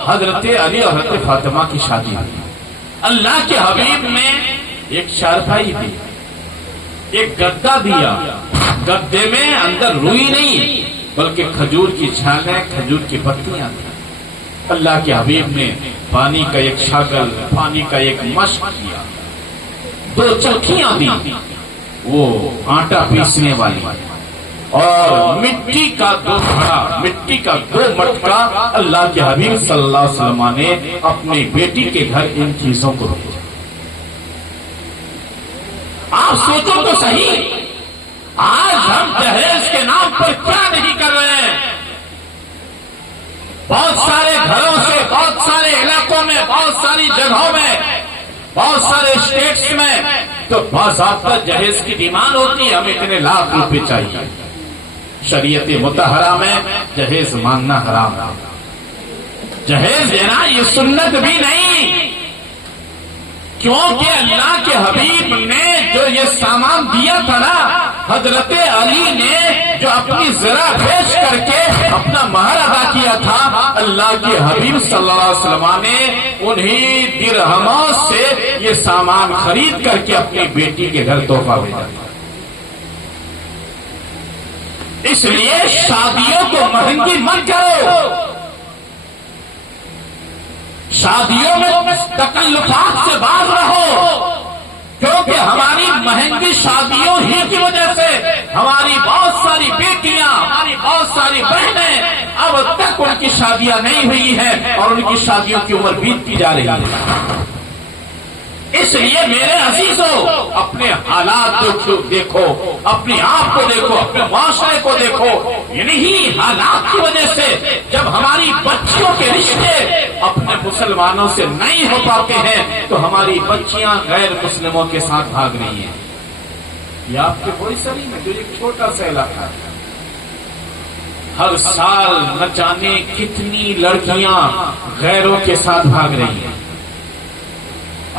حضرت علی اور حضرت فاطمہ کی شادی ہوئی، اللہ کے حبیب نے ایک چارپائی دی، ایک گدا دیا، گدے میں اندر روئی نہیں بلکہ کھجور کی چھالیں، کھجور کی پتیاں تھیں۔ اللہ کے حبیب نے پانی کا ایک شاگل، پانی کا ایک مشق کیا، 2 چرخیاں دی، وہ آٹا پیسنے والی، اور مٹی کا 2 گھڑا، مٹی کا 2 مٹکا اللہ کے حبیب صلی اللہ علیہ وسلم نے اپنی بیٹی کے گھر ان چیزوں کو بھیجا۔ آپ سوچو تو صحیح، آج ہم جہیز کے نام پر کیا نہیں کر رہے ہیں؟ بہت سارے گھروں سے، بہت سارے علاقوں میں، بہت ساری جگہوں میں، بہت سارے اسٹیٹس میں تو باضابطہ جہیز کی ڈیمانڈ ہوتی ہے، ہمیں اتنے لاکھ روپے چاہیے۔ شریعت مطہرہ میں جہیز مانگنا حرام ہے، جہیز دینا یہ سنت بھی نہیں، کیونکہ اللہ کے حبیب نے جو یہ سامان دیا تھا نا، حضرت علی نے جو اپنی زرہ بیچ کر کے اپنا مہر ادا کیا تھا، اللہ کے حبیب صلی اللہ علیہ وسلم نے انہی درہموں سے یہ سامان خرید کر کے اپنی بیٹی کے گھر تحفہ بھیجا۔ اس لیے شادیوں کو مہنگی مت کرو، شادیوں میں تکلفات سے باز رہو، کیونکہ ہماری مہنگی شادیوں ہی کی وجہ سے ہماری بہت ساری بیٹیاں، ہماری بہت ساری بہنیں اب تک ان کی شادیاں نہیں ہوئی ہیں اور ان کی شادیوں کی عمر بیتتی جا رہی ہے۔ اس لیے میرے عزیزوں، اپنے حالات کو دیکھو، اپنے آپ کو دیکھو، اپنے معاشرے کو دیکھو۔ انہی حالات کی وجہ سے جب ہماری بچیوں کے رشتے اپنے مسلمانوں سے نہیں ہو پاتے ہیں تو ہماری بچیاں غیر مسلموں کے ساتھ بھاگ رہی ہیں۔ یہ آپ کے کوئی سری میں جو ایک چھوٹا سا علاقہ ہے، ہر سال نہ جانے کتنی لڑکیاں غیروں کے ساتھ بھاگ رہی ہیں۔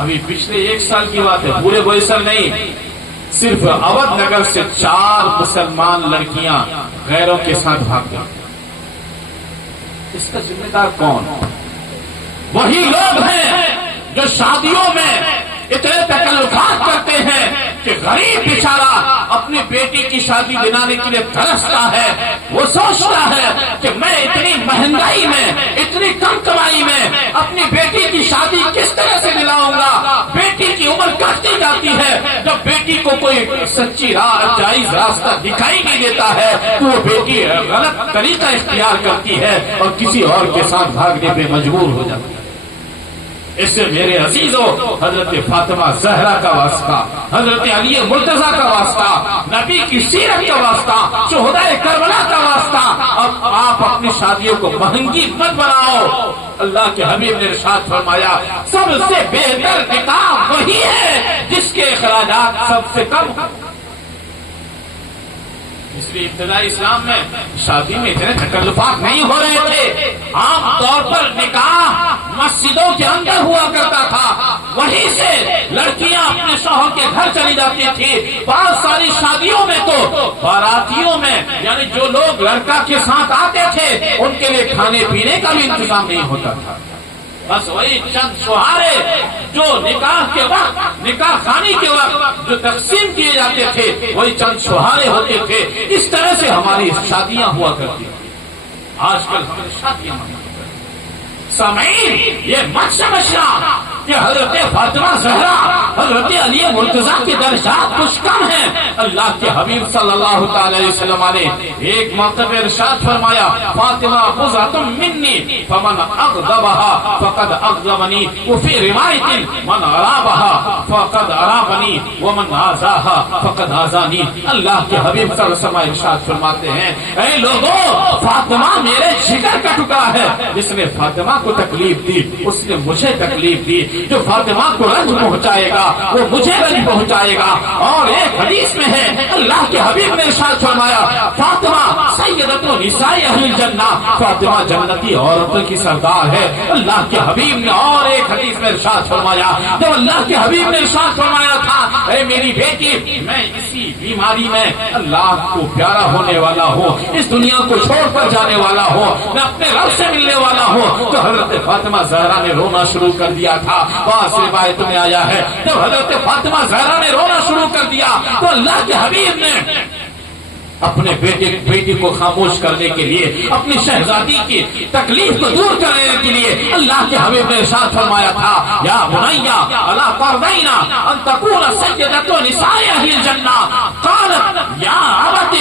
ابھی پچھلے 1 سال کی بات ہے، پورے بوئیسر نہیں، صرف اودھ نگر سے 4 مسلمان لڑکیاں غیروں کے ساتھ بھاگ گئی۔ اس کا ذمہ دار کون؟ وہی لوگ ہیں شادیوں میں اتنے تکلفات کرتے ہیں کہ غریب بیچارہ اپنی بیٹی کی شادی دلانے کے لیے ترستا ہے. وہ سوچتا ہے کہ میں اتنی مہنگائی میں، اتنی کم کمائی میں اپنی بیٹی کی شادی کس طرح سے دلاؤں گا. بیٹی کی عمر کٹتی جاتی ہے. جب بیٹی کو کوئی سچی راہ، جائز راستہ دکھائی نہیں دیتا ہے تو وہ بیٹی غلط طریقہ اختیار کرتی ہے اور کسی اور کے ساتھ بھاگنے پہ مجبور ہو جاتی ہے. اس سے میرے عزیزوں، حضرت فاطمہ زہرا کا واسطہ، حضرت علی مرتضیٰ کا واسطہ، نبی کی سیرت کا واسطہ، شہدائے کربلا کا واسطہ. اب آپ اپنی شادیوں کو مہنگی مت بناؤ. اللہ کے حبیب نے ارشاد فرمایا سب سے بہتر نکاح وہی ہے جس کے اخراجات سب سے کم. اس لیے ابتدائی اسلام میں شادی میں اتنے تکلفات نہیں ہو رہے تھے. عام طور پر نکاح مسجدوں کے اندر ہوا کرتا تھا. وہیں سے لڑکیاں اپنے شوہر کے گھر چلی جاتی تھی. بہت ساری شادیوں میں تو باراتیوں میں، یعنی جو لوگ لڑکا کے ساتھ آتے تھے ان کے لیے کھانے پینے کا بھی انتظام نہیں ہوتا تھا. بس وہی چند سہارے جو نکاح کے وقت، نکاح خانی کے وقت جو تقسیم کیے جاتے تھے وہی چند سہارے ہوتے تھے. اس طرح سے ہماری شادیاں ہوا کرتی تھی. آج کل ہماری شادیاں سامعین یہ مت سمجھنا کہ حضرت فاطمہ زہرا، حضرت علی مرتضیٰ کے درجات کچھ کم ہیں. اللہ کے حبیب صلی اللہ تعالی علیہ وسلم نے ایک موقع میں ارشاد فرمایا فاطمہ بضعۃ منی فمن اغضبها فقد اغضبنی، وفي روایت من ارابها فقد ارابنی ومن آذاها فقد آذانی. اللہ کے حبیب صلی اللہ علیہ وسلم ارشاد فرماتے ہیں اے لوگوں، فاطمہ میرے جگر کا ٹکڑا ہے. جس نے فاطمہ کو تکلیف دی اس نے مجھے تکلیف دی. جو فاطمہ کو رنج پہنچائے گا وہ مجھے رنج پہنچائے گا. اور ایک حدیث میں ہے اللہ کے حبیب نے ارشاد فرمایا فاطمہ سیدۃ نساء اہل الجنہ، فاطمہ جنتی عورتوں کی سردار ہے. اللہ کے حبیب نے اور ایک حدیث میں ارشاد فرمایا، جب اللہ کے حبیب نے ارشاد فرمایا تھا اے میری بیٹی میں اسی بیماری میں اللہ کو پیارا ہونے والا ہوں، اس دنیا کو چھوڑ کر جانے والا ہوں، میں اپنے رب سے ملنے والا ہوں، تو حضرت فاطمہ زہرا نے رونا شروع کر دیا تھا. بعض روایت میں آیا ہے جب حضرت فاطمہ زہرا نے رونا شروع کر دیا تو اللہ کے حبیب نے اپنے بیٹی کو خاموش کرنے کے لیے، اپنی شہزادی کی تکلیف کو دور کرنے کے لیے اللہ کے حبیب نے ارشاد فرمایا تھا یا بنیا الا ترضینا ان تکون سیدۃ نساء اہل الجنہ قالت یا ابت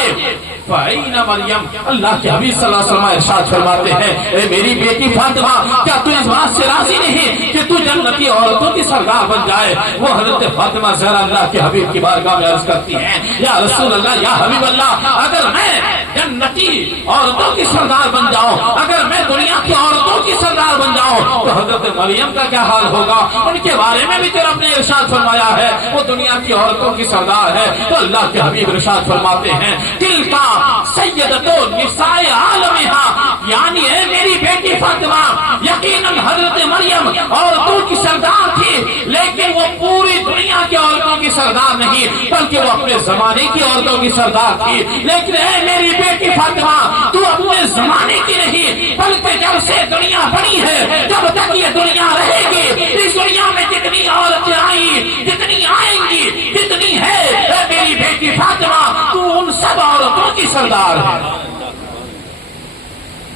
فأین مریم. اللہ کے حبیب صلی اللہ علیہ وسلم ارشاد فرماتے ہیں اے میری بیٹی فاطمہ، کیا تو اس بات سے راضی نہیں کہ تو جنتی عورتوں کی سردار بن جائے؟ وہ حضرت فاطمہ زہرا اللہ کے حبیب کی بارگاہ میں عرض کرتی ہیں یا رسول اللہ، یا حبیب اللہ، اگر میں جنتی عورتوں کی سردار بن جاؤں، اگر میں دنیا کی عورتوں کی سردار بن جاؤں تو حضرت مریم کا کیا حال ہوگا؟ ان کے بارے میں بھی تو رب نے ارشاد فرمایا ہے وہ دنیا کی عورتوں کی سردار ہے. تو اللہ کے حبیب ارشاد فرماتے ہیں دل کا سیدۃ نساء عالمہا، یعنی ہے میری بیٹی فاطمہ یقیناً حضرت مریم عورتوں کی سردار تھی، لیکن وہ پوری دنیا کی عورتوں کی سردار نہیں بلکہ وہ اپنے زمانے کی عورتوں کی سردار تھی. لیکن اے میری بیٹی فاطمہ تو اپنے زمانے کی نہیں بلکہ جب سے دنیا بنی ہے، جب تک یہ دنیا رہے گی، اس دنیا میں جتنی عورتیں آئیں، جتنی آئیں گی، جتنی ہے، اے میری بیٹی فاطمہ تو ان سب عورتوں کی سردار ہے.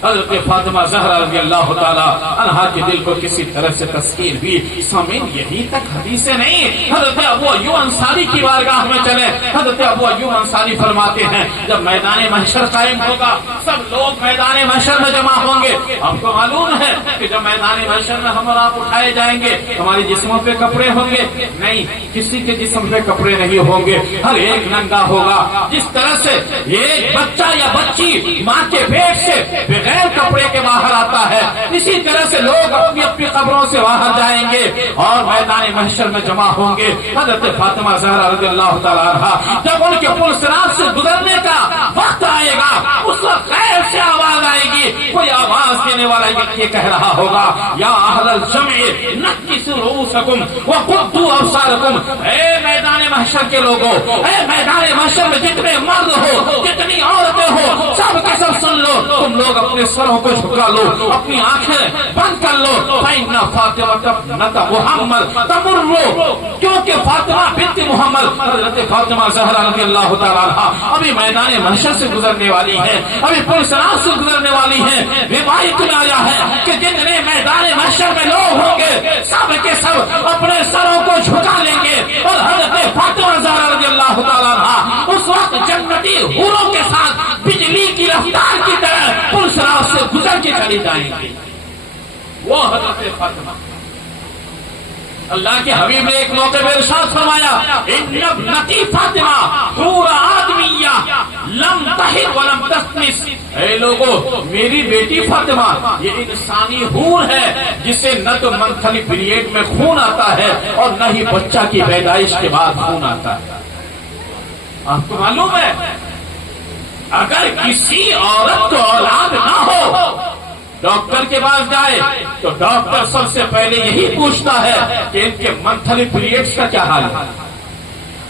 حضرت فاطمہ زہرا رضی اللہ تعالی عنہا کے دل کو کسی طرح سے تسکین ہوئی. سامعین یہی تک حدیثیں نہیں، حضرت ابو ایوب انصاری کی بارگاہ میں چلے. حضرت ابو ایوب انصاری فرماتے ہیں جب میدان محشر قائم ہوگا سب لوگ میدان محشر میں جمع ہوں گے. آپ کو معلوم ہے کہ جب میدان محشر میں ہم اور آپ اٹھائے جائیں گے ہماری جسموں پہ کپڑے ہوں گے؟ نہیں، کسی کے جسم پہ کپڑے نہیں ہوں گے، ہر ایک ننگا ہوگا. جس طرح سے ایک بچہ یا بچی ماں کے پیٹ سے غیر کپڑے کے باہر آتا ہے، اسی طرح سے لوگ اپنی اپنی قبروں سے باہر جائیں گے اور میدان محشر میں جمع ہوں گے. حضرت فاطمہ زہرا رضی اللہ تعالیٰ عنہا جب ان کے پل صراط سے گزرنے کا وقت آئے گا اس وقت غیب سے آواز آئے آئے گی، کوئی آواز دینے والا یہ کہہ رہا ہوگا یا اہل الجمع نکسوا رؤوسکم وغضوا ابصارکم، اے میدان محشر کے لوگوں، اے میدان محشر میں جتنے مرد ہو، جتنی عورتیں ہو، سب کے سب سن لو، تم لوگ اپنے سروں کو جھکا لو، اپنی آنکھیں بند کر لو، فإن فاطمہ بنت محمد تمر، کیونکہ فاطمہ بنت محمد حضرت فاطمہ زہرا رضی اللہ تعالیٰ عنہا ابھی میدان محشر سے گزرنے والی ہے، ابھی پولیس راز سے گزرنے والی ہے۔ روایت میں آیا ہے کہ جتنے میدان محشر میں لوگ ہوں گے سب کے سب اپنے سروں کو جھکا لیں گے، اور حضرت فاطمہ زہرا رضی اللہ تعالیٰ عنہا اس وقت جنتی حوروں کے ساتھ بجلی کی رفتار کی طرح پولیس راز سے گزر کے چلی جائیں گی۔ وہ حضرت فاطمہ، اللہ کے حبیب نے ایک موقع پہ ارشاد فرمایا ان ابنتی فاطمہ حور آدمیہ لم تحد ولم تسمس، اے لوگو میری بیٹی فاطمہ یہ انسانی حور ہے جسے نہ تو منتھلی پیریڈ میں خون آتا ہے اور نہ ہی بچہ کی پیدائش کے بعد خون آتا ہے۔ آپ کو معلوم ہے اگر کسی عورت کو اولاد نہ ہو ڈاکٹر کے پاس جائے تو ڈاکٹر سب سے پہلے یہی پوچھتا ہے کہ ان کے منتھلی پیریڈز کا کیا حال ہے۔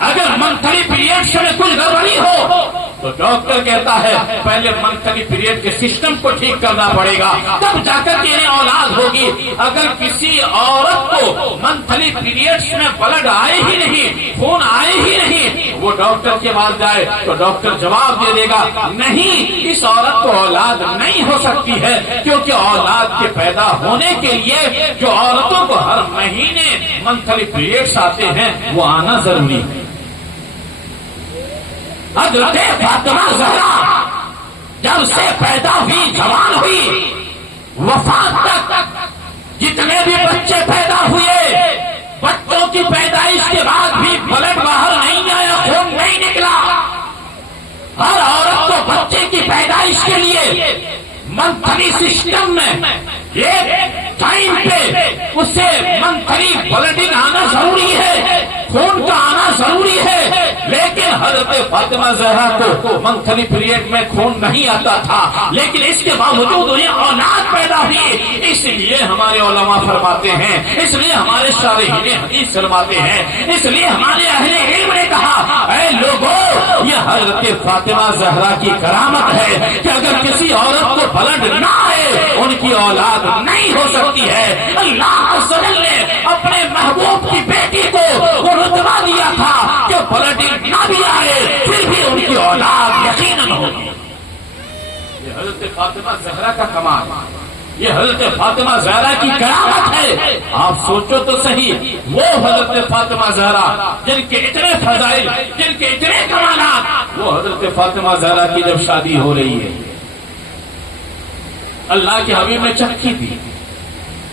اگر منتھلی پیریڈز میں کوئی گڑبڑی ہو تو ڈاکٹر کہتا ہے پہلے منتھلی پیریڈ کے سسٹم کو ٹھیک کرنا پڑے گا، تب جا کر کے انہیں اولاد ہوگی۔ اگر کسی عورت کو منتھلی پیریڈز میں بلڈ آئے ہی نہیں، خون آئے ہی نہیں، وہ ڈاکٹر کے پاس جائے تو ڈاکٹر جواب دے دے گا نہیں اس عورت کو اولاد نہیں ہو سکتی ہے، کیونکہ اولاد کے پیدا ہونے کے لیے جو عورتوں کو ہر مہینے منتھلی پیریڈز آتے ہیں وہ آنا ضروری ہے۔ حضرت فاطمہ زہرا جب سے پیدا ہوئی، جوان ہوئی، وفات تک جتنے بھی بچے پیدا ہوئے، بچوں کی پیدائش کے بعد بھی بلڈ باہر نہیں آیا، خون نہیں نکلا۔ ہر عورت کو بچے کی پیدائش کے لیے منتھلی سسٹم میں ایک ٹائم پہ اسے منتھلی بلڈنگ آنا ضروری ہے، خون کا آنا ضروری ہے، لیکن حضرت فاطمہ زہرا کو منتھلی پیریڈ میں خون نہیں آتا تھا، لیکن اس کے باوجود انہیں اولاد پیدا ہوئی۔ اس لیے ہمارے علماء فرماتے ہیں، اس لیے ہمارے شارحین حدیث فرماتے ہیں، اس لیے ہمارے اہل علم نے کہا اے لوگوں یہ حضرت فاطمہ زہرا کی کرامت ہے کہ اگر کسی عورت کو بلڈ نہ آئے ان کی اولاد نہیں ہو سکتی ہے۔ اللہ عز و جل نے اپنے محبوب کی بیٹی کو وہ رتبہ دیا تھا کہ بلڈنگ نہ بھی آئے پھر بھی ان کی اولاد یقیناً ہوگی۔ یہ حضرت فاطمہ زہرا کا کمال، یہ حضرت فاطمہ زہرا کی کرامت ہے۔ آپ سوچو تو صحیح، وہ حضرت فاطمہ زہرا جن کے اتنے فضائل، جن کے اتنے کمالات، وہ حضرت فاطمہ زہرا کی جب شادی ہو رہی ہے اللہ کے حبیب نے چکی دی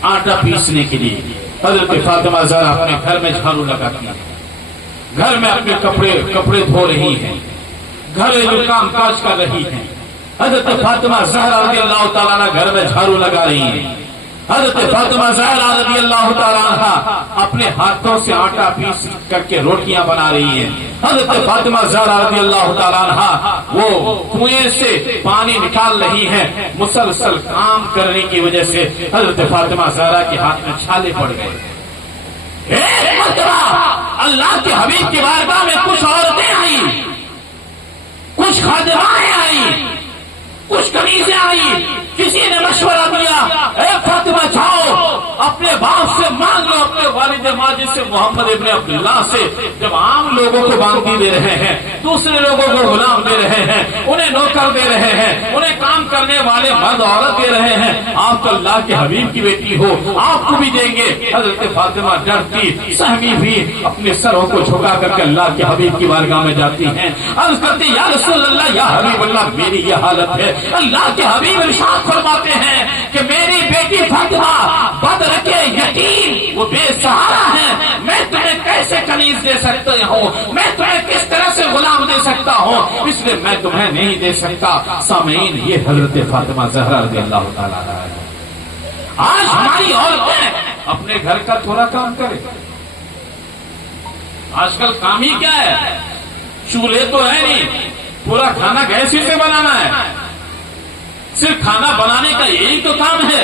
آٹا پیسنے کے لیے، حضرت فاطمہ زہرا اپنے گھر میں جھاڑو لگاتی ہے، گھر میں اپنے کپڑے دھو رہی ہیں، گھریلو کام کاج کر رہی ہیں۔ حضرت فاطمہ زہرا رضی اللہ تعالیٰ عنہ گھر میں جھاڑو لگا رہی ہیں۔ حضرت فاطمہ زہرا رضی اللہ تعالیٰ عنہ اپنے ہاتھوں سے آٹا پیس کر کے روٹیاں بنا رہی ہیں۔ حضرت فاطمہ زہرا رضی اللہ تعالیٰ عنہ وہ کنویں سے پانی نکال رہی ہیں، مسلسل کام کرنے کی وجہ سے حضرت فاطمہ زہرا کے ہاتھ میں چھالے پڑ گئے۔ ایک مرتبہ اللہ کے حبیب کی بارگاہ میں کچھ عورتیں آئیں، کچھ خادمائیں آئیں، کچھ کنیزیں آئیں، کسی نے مشورہ دیا اے فاطمہ جاؤ اپنے باپ سے مانگ لو، اپنے والد ماجد سے محمد ابن عبداللہ سے۔ جب عام لوگوں کو باندھی دے رہے ہیں، دوسرے لوگوں کو غلام دے رہے ہیں، انہیں نوکر دے رہے ہیں، انہیں کام کرنے والے مرد عورت دے رہے ہیں، آپ تو اللہ کے حبیب کی بیٹی ہو، آپ کو بھی دیں گے۔ حضرت فاطمہ ڈرتی سہمی بھی اپنے سروں کو جھکا کر کے اللہ کے حبیب کی بارگاہ میں جاتی ہیں، عرض کرتی یا رسول اللہ، یا حبیب اللہ میری یہ حالت ہے۔ اللہ کے حبیب ارشاد فرماتے ہیں کہ میری بیٹی فاطمہ بدر کے یتیم، وہ بے سہارا ہے، میں تمہیں کیسے کنیز دے سکتا ہوں، میں تمہیں کس طرح سے غلام دے سکتا ہوں، اس لیے میں تمہیں نہیں دے سکتا۔ سامعین یہ حضرت فاطمہ زہرا رضی اللہ تعالیٰ عنہا ہے۔ آج ہماری عورتیں اپنے گھر کا تھوڑا کام کرے، آج کل کام ہی کیا ہے، چولہے تو ہے نہیں، پورا کھانا گیس ہی سے بنانا ہے، صرف کھانا بنانے کا یہی تو کام ہے،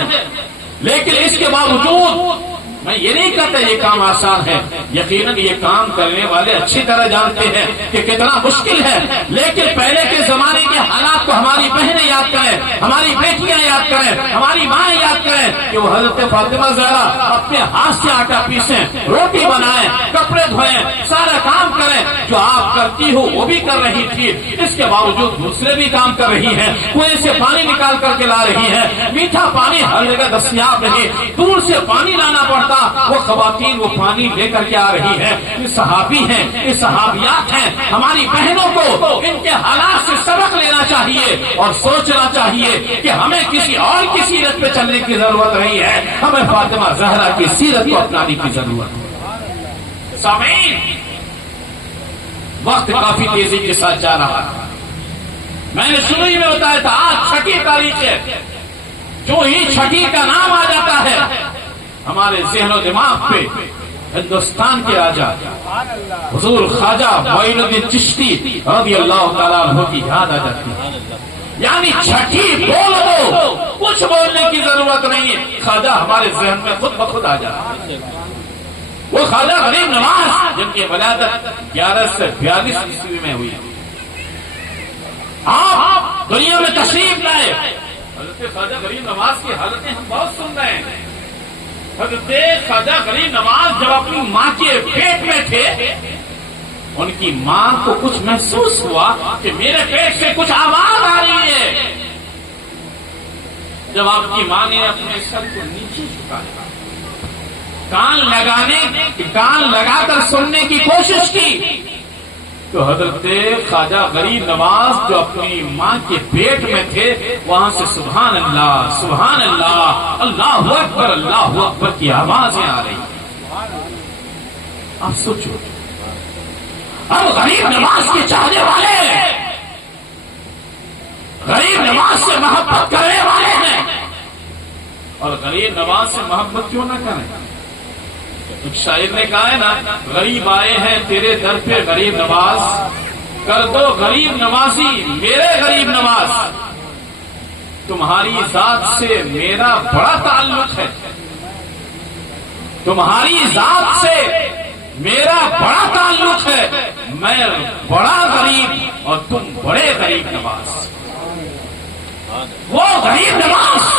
لیکن اس کے باوجود میں یہ نہیں کہتا یہ کام آسان ہے، یقیناً یہ کام کرنے والے اچھی طرح جانتے ہیں کہ کتنا مشکل ہے، لیکن پہلے کے زمانے کے حالات کو ہماری بہنیں یاد کریں، ہماری بیٹیاں یاد کریں، ہماری مائیں یاد کریں کہ وہ حضرت فاطمہ زہرا اپنے ہاتھ سے آٹا پیسیں، روٹی بنائیں، کپڑے دھوئیں، سارا کام کریں جو آپ کرتی ہو وہ بھی کر رہی تھی، اس کے باوجود دوسرے بھی کام کر رہی ہیں، کنویں سے پانی نکال کر کے لا رہی ہیں، میٹھا پانی ہر جگہ دستیاب نہیں، دور سے پانی لانا پڑتا، وہ خواتین وہ پانی لے کر کے آ رہی ہیں، یہ صحابی ہیں، یہ صحابیات ہیں، ہماری بہنوں کو ان کے حالات سے سبق لینا چاہیے اور سوچنا چاہیے کہ ہمیں کسی اور کی سیرت پہ چلنے کی ضرورت نہیں ہے، ہمیں فاطمہ زہرا کی سیرت کو اپنانے کی ضرورت ہے۔ سامعین، وقت کافی تیزی کے ساتھ جا رہا ہے، میں نے شروع ہی میں بتایا تھا آج چھٹی تاریخ ہے، جو ہی چھٹی کا نام آ جاتا ہے ہمارے ذہن و دماغ پہ ہندوستان کے راجا حضور خواجہ معین الدین چشتی رضی اللہ تعالیٰ عنہ کی یاد آ جاتی ہے، یعنی چھٹی بول دو، کچھ بولنے کی ضرورت نہیں ہے، خواجہ ہمارے ذہن میں خود بخود آ جاتا ہے۔ وہ خواجہ غریب نواز جن کی ولادت 11 سے 42 عیسوی میں ہوئی، آپ دنیا میں تشریف لائے، حضرت خواجہ غریب نواز کی حالتیں ہم بہت سن رہے ہیں۔ حضرت خواجہ غریب نواز جب اپنی ماں کے پیٹ میں تھے، ان کی ماں کو کچھ محسوس ہوا کہ میرے پیٹ سے کچھ آواز آ رہی ہے، جب آپ کی ماں نے اپنے سر کو نیچے جھکایا، کان لگا کر سننے کی کوشش کی، تو حضرت خواجہ غریب نواز جو اپنی ماں کے پیٹ میں تھے وہاں سے سبحان اللہ سبحان اللہ اللہ اکبر کی آوازیں آ رہی۔ آپ سوچو، اب غریب نواز کے چاہنے والے غریب نواز سے محبت کرنے والے ہیں، اور غریب نواز سے محبت کیوں نہ کریں؟ ایک شاعر نے کہا ہے نا، غریب آئے ہیں تیرے در پہ غریب نواز، کر دو غریب نوازی میرے غریب نواز، تمہاری ذات سے میرا بڑا تعلق ہے، تمہاری ذات سے میرا بڑا تعلق ہے، میں بڑا غریب اور تم بڑے غریب نواز۔ وہ غریب نواز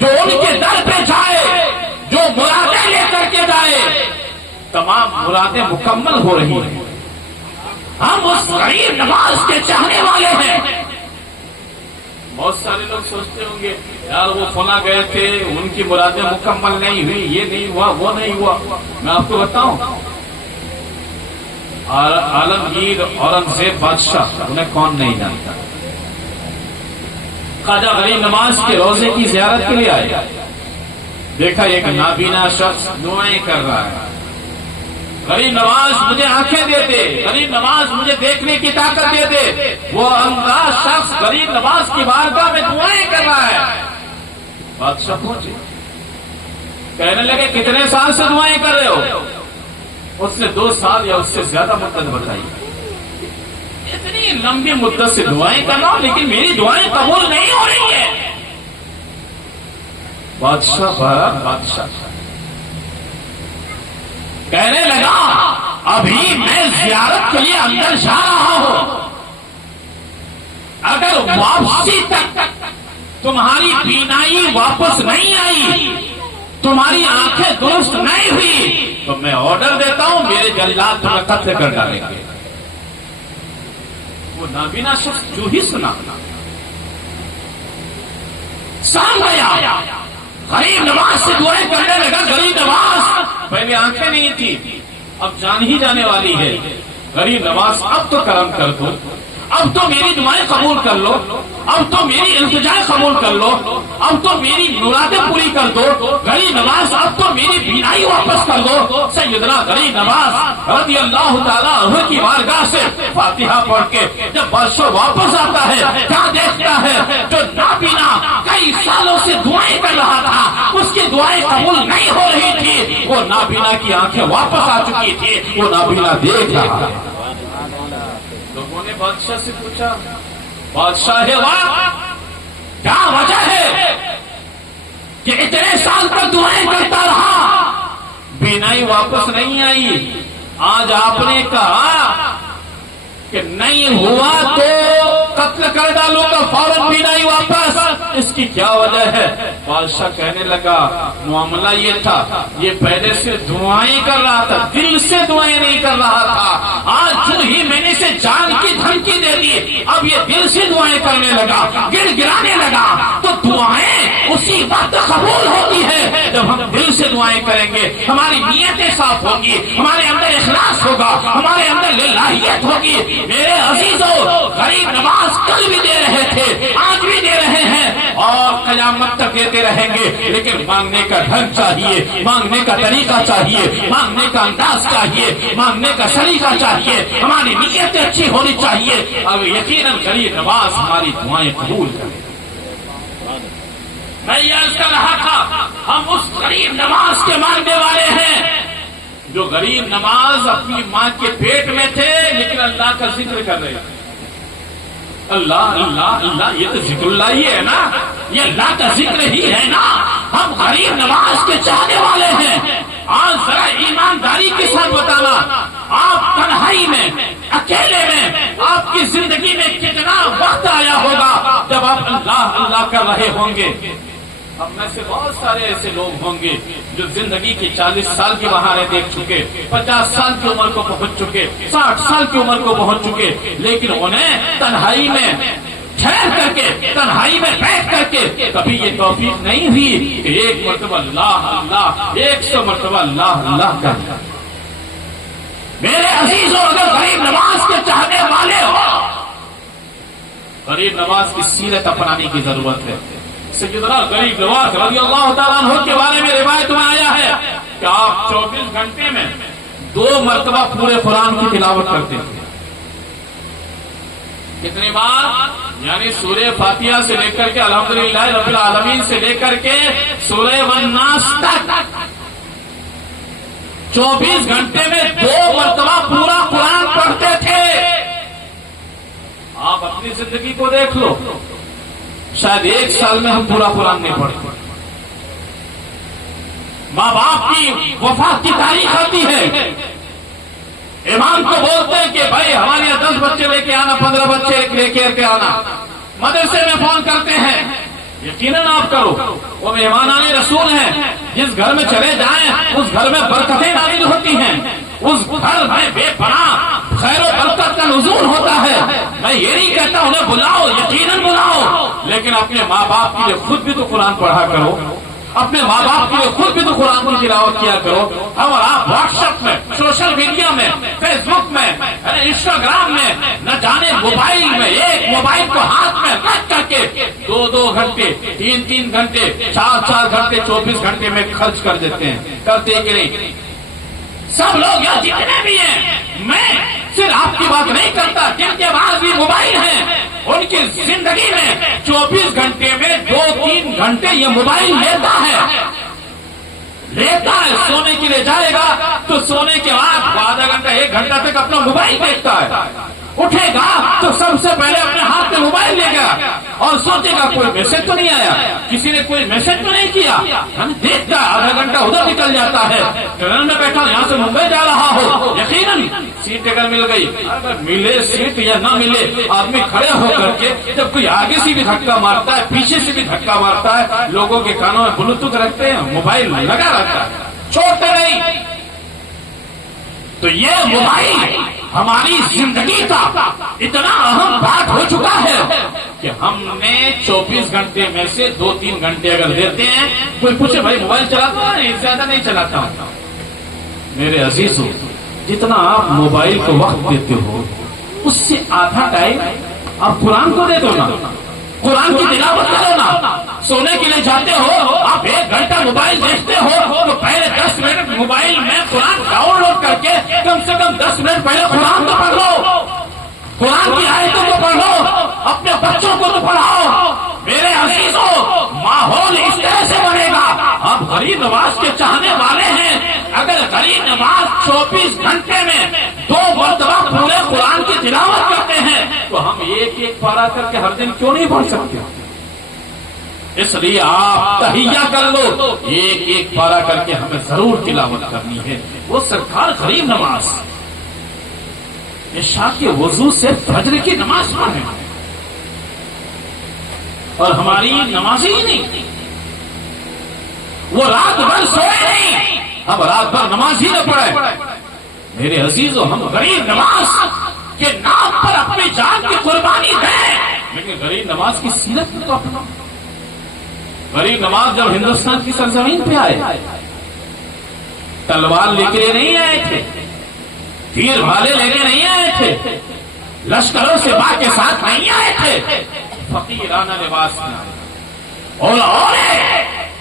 جو ان کے در پہ جائے، جو مرادیں لے کر کے جائے، تمام مرادیں مکمل ہو رہی ہیں۔ ہم اس غریب نواز کے چاہنے والے ہیں۔ بہت سارے لوگ سوچتے ہوں گے یار وہ فلاں گئے تھے، ان کی مرادیں مکمل نہیں ہوئی، یہ نہیں ہوا وہ نہیں ہوا۔ میں آپ کو بتاؤں، عالمگیر اورنگزیب بادشاہ، انہیں کون نہیں جانتا، خواجہ غریب نواز کے روزے کی زیارت کے لیے آئے، دیکھا ایک نابینا شخص دعائیں کر رہا ہے، غریب نواز مجھے آنکھیں دے دے، غریب نواز مجھے دیکھنے کی طاقت دے دے۔ وہ انداز شخص غریب نواز کی بارگاہ میں دعائیں کر رہا ہے۔ بادشاہ پہنچے، کہنے لگے کتنے سال سے دعائیں کر رہے ہو؟ اس نے 2 سال یا اس سے زیادہ مدت بتائی۔ اتنی لمبی مدت سے دعائیں کر رہا ہوں لیکن میری دعائیں قبول نہیں ہو رہی ہیں۔ بادشاہ کہنے لگا ابھی میں زیارت کے لیے اندر جا رہا ہوں، اگر واپسی تک تمہاری بینائی واپس نہیں آئی، تمہاری آنکھیں درست نہیں ہوئی، تو میں آرڈر دیتا ہوں میرے جلاد تمہیں قتل کر ڈالیں گے۔ وہ نابینا شخص جو ہی سنا سام گیا، غریب نواز سے دعائیں کرنے لگا۔ غریب نواز پہلے آنکھیں نہیں تھی، اب جان ہی جانے والی ہے۔ غریب نواز اب تو کرم کر دو، اب تو میری دعائیں قبول کر لو، اب تو میری التجائیں قبول کر لو، اب تو میری مرادیں پوری کر دو۔ غریب نواز اب تو میری بینائی واپس کر دو۔ سیدنا غریب نواز رضی اللہ تعالیٰ عنہ کی بارگاہ سے فاتحہ پڑھ کے جب بادشاہ واپس آتا ہے، کیا دیکھتا ہے؟ جو نابینا کئی سالوں سے دعائیں کر رہا تھا، اس کی دعائیں قبول نہیں ہو رہی تھی، وہ نابینا کی آنکھیں واپس آ چکی تھی، وہ نابینا دیکھ رہا ہے۔ لوگوں نے بادشاہ سے پوچھا، بادشاہ وقت کیا وجہ ہے کہ اتنے سال تک دعائیں کرتا رہا، بینائی واپس نہیں آئی؟ آج آپ نے کہا کہ نہیں ہوا تو قتل کر ڈالوں گا، فوراً بینائی واپس، اس کی کیا وجہ ہے؟ بادشاہ کہنے لگا معاملہ یہ تھا، یہ پہلے سے دعائیں کر رہا تھا، دل سے دعائیں نہیں کر رہا تھا، آج جو ہی میں نے اسے جان کی دھمکی دے دی، اب یہ دل سے دعائیں کرنے لگا، گڑ گڑانے لگا۔ تو دعائیں اسی وقت قبول ہوتی ہے جب ہم دل سے دعائیں کریں گے، ہماری نیتیں صاف ہوگی، ہمارے اندر اخلاص ہوگا، ہمارے اندر للہیت ہوگی۔ میرے عزیزوں، غریب نواز کل بھی دے رہے تھے، آج بھی دے رہے ہیں اور قیامت تک دیتے رہیں گے، لیکن مانگنے کا ڈھنگ چاہیے، مانگنے کا طریقہ چاہیے، مانگنے کا انداز چاہیے، مانگنے کا سلیقہ چاہیے، ہماری نیت اچھی ہونی چاہیے، اب یقیناً غریب نواز ہماری دعائیں قبول کرے۔ میں یہ عرض کر رہا تھا، ہم اس غریب نواز کے مانگنے والے ہیں جو غریب نواز اپنی ماں کے پیٹ میں تھے لیکن اللہ کا ذکر کر رہے تھے۔ اللہ اللہ اللہ، یہ تو ذکر اللہ ہی ہے نا، یہ اللہ کا ذکر ہی ہے نا۔ ہم غریب نواز کے چاہنے والے ہیں۔ آج ذرا ایمانداری کے ساتھ بتانا، آپ تنہائی میں، اکیلے میں، آپ کی زندگی میں کتنا وقت آیا ہوگا جب آپ اللہ اللہ کر رہے ہوں گے؟ ہم میں سے بہت سارے ایسے لوگ ہوں گے جو زندگی کی 40 سال کی بہاریں دیکھ چکے، 50 سال کی عمر کو پہنچ چکے، 60 سال کی عمر کو پہنچ چکے، لیکن انہیں تنہائی میں ٹھہر کر کے، تنہائی میں بیٹھ کر کے کبھی یہ توفیق نہیں ہوئی کہ ایک مرتبہ اللہ اللہ، 100 مرتبہ اللہ اللہ کا۔ میرے عزیزوں، اگر غریب نواز کے چاہنے والے ہو، غریب نواز کی سیرت اپنانے کی ضرورت ہے۔ سیدنا غریب نواز رضی اللہ تعالیٰ عنہ کے بارے میں روایت میں آیا ہے کہ آپ 24 گھنٹے میں 2 مرتبہ پورے قرآن کی تلاوت کرتے تھے۔ کتنی بار؟ یعنی سورہ فاتحہ سے لے کر کے الحمدللہ رب العالمین سے لے کر کے سورہ والناس تک 24 گھنٹے میں 2 مرتبہ پورا قرآن پڑھتے تھے۔ آپ اپنی زندگی کو دیکھ لو، شاید 1 سال میں ہم پورا قرآن نہیں پڑھتے۔ ماں باپ کی وفات کی تاریخ آتی ہے، امام کو بولتے ہیں کہ بھائی ہمارے یہاں 10 بچے لے کے آنا، 15 بچے لے کے آنا، مدرسے میں فون کرتے ہیں، یقیناً آپ کرو، وہ مہمانان رسول ہیں، جس گھر میں چلے جائیں اس گھر میں برکتیں نازل ہوتی ہیں، اس گھر میں بے پناہ خیر و برکت کا نزول ہوتا ہے۔ میں یہ نہیں کہتا انہیں بلاؤ، یقیناً بلاؤ، لیکن اپنے ماں باپ کے لیے خود بھی تو قرآن پڑھا کرو، اپنے ماں باپ کے لیے خود بھی تو قرآن کی تلاوت کیا کرو۔ ہم اور آپ واٹس ایپ میں، سوشل میڈیا میں، فیس بک میں، انسٹاگرام میں، نہ جانے موبائل میں، ایک موبائل کو ہاتھ میں رکھ کر کے 2 گھنٹے، 3 گھنٹے، 4 گھنٹے، 24 گھنٹے میں خرچ کر دیتے ہیں۔ کرتے کہ نہیں؟ سب لوگ یہاں جتنے بھی ہیں، میں صرف آپ کی بات نہیں کرتا، جن کے پاس بھی موبائل ہیں ان کی زندگی میں 24 گھنٹے میں 2-3 گھنٹے یہ موبائل لیتا ہے۔ سونے کے لیے جائے گا تو سونے کے بعد آدھا گھنٹہ 1 گھنٹہ تک اپنا موبائل دیکھتا ہے، اٹھے گا تو سب سے پہلے اپنے ہاتھ میں موبائل لے گا اور سوچے گا کوئی میسج تو نہیں آیا، کسی نے کوئی میسج تو نہیں کیا، دیکھتا آدھا گھنٹہ ادھر نکل جاتا ہے۔ ٹرین میں بیٹھا یہاں سے ممبئی جا رہا ہو، یقیناً سیٹ اگر مل گئی، اگر ملے سیٹ یا نہ ملے، آدمی کھڑے ہو کر کے جب کوئی آگے سے بھی دھکا مارتا ہے، پیچھے سے بھی دھکا مارتا ہے، لوگوں کے کانوں میں بلوٹوتھ رکھتے ہیں، موبائل لگا رہتا ہے، چھوڑتے نہیں۔ تو یہ موبائل ہماری زندگی کا اتنا اہم بات ہو چکا ہے کہ ہم نے 24 گھنٹے میں سے 2-3 گھنٹے اگر دیتے ہیں، کوئی پوچھے بھائی موبائل چلاتا ہے؟ زیادہ نہیں چلاتا ہوں۔ میرے عزیزوں، جتنا آپ موبائل کو وقت دیتے ہو اس سے آدھا ٹائم آپ قرآن کو دے دو نا، قرآن کی تلاوت کرو نا۔ سونے کے لیے جاتے ہو، آپ 1 گھنٹہ موبائل دیکھتے ہو تو پہلے 10 منٹ موبائل میں قرآن ڈاؤن لوڈ کر کے کم سے کم 10 منٹ پہلے قرآن تو پڑھ لو، قرآن کی آیتوں کو پڑھ لو، اپنے بچوں کو تو پڑھاؤ۔ میرے عزیزوں، ماحول اس طرح سے بنے گا۔ آپ غریب نواز کے چاہنے والے ہیں، اگر غریب نواز 24 گھنٹے میں 2 مرتبہ پورے قرآن کی تلاوت کرتے ہیں تو ہم ایک پارا کر کے ہر دن کیوں نہیں پڑھ سکتے؟ اس لیے آپ تحیہ کر لو، ایک ایک پارہ کر کے ہمیں ضرور تلاوت کرنی ہے۔ وہ سرکار غریب نماز عشاء کے وضو سے فجر کی نماز پڑھیں، اور ہماری نماز ہی نہیں، وہ رات بھر سوئے نہیں، ہم رات بھر نماز ہی نہ پڑھے۔ میرے عزیزو، ہم غریب نماز کے نام پر اپنی جان کی قربانی دیں، لیکن غریب نماز کی سیرت میں تو اپنا۔ غریب نماز جب ہندوستان کی سرزمین پہ آئے، تلوار لے کے نہیں آئے تھے، تیر بھالے لے کے نہیں آئے تھے، لشکروں سے با کے ساتھ نہیں آئے تھے، فقیرانہ لباس میں آئے، اور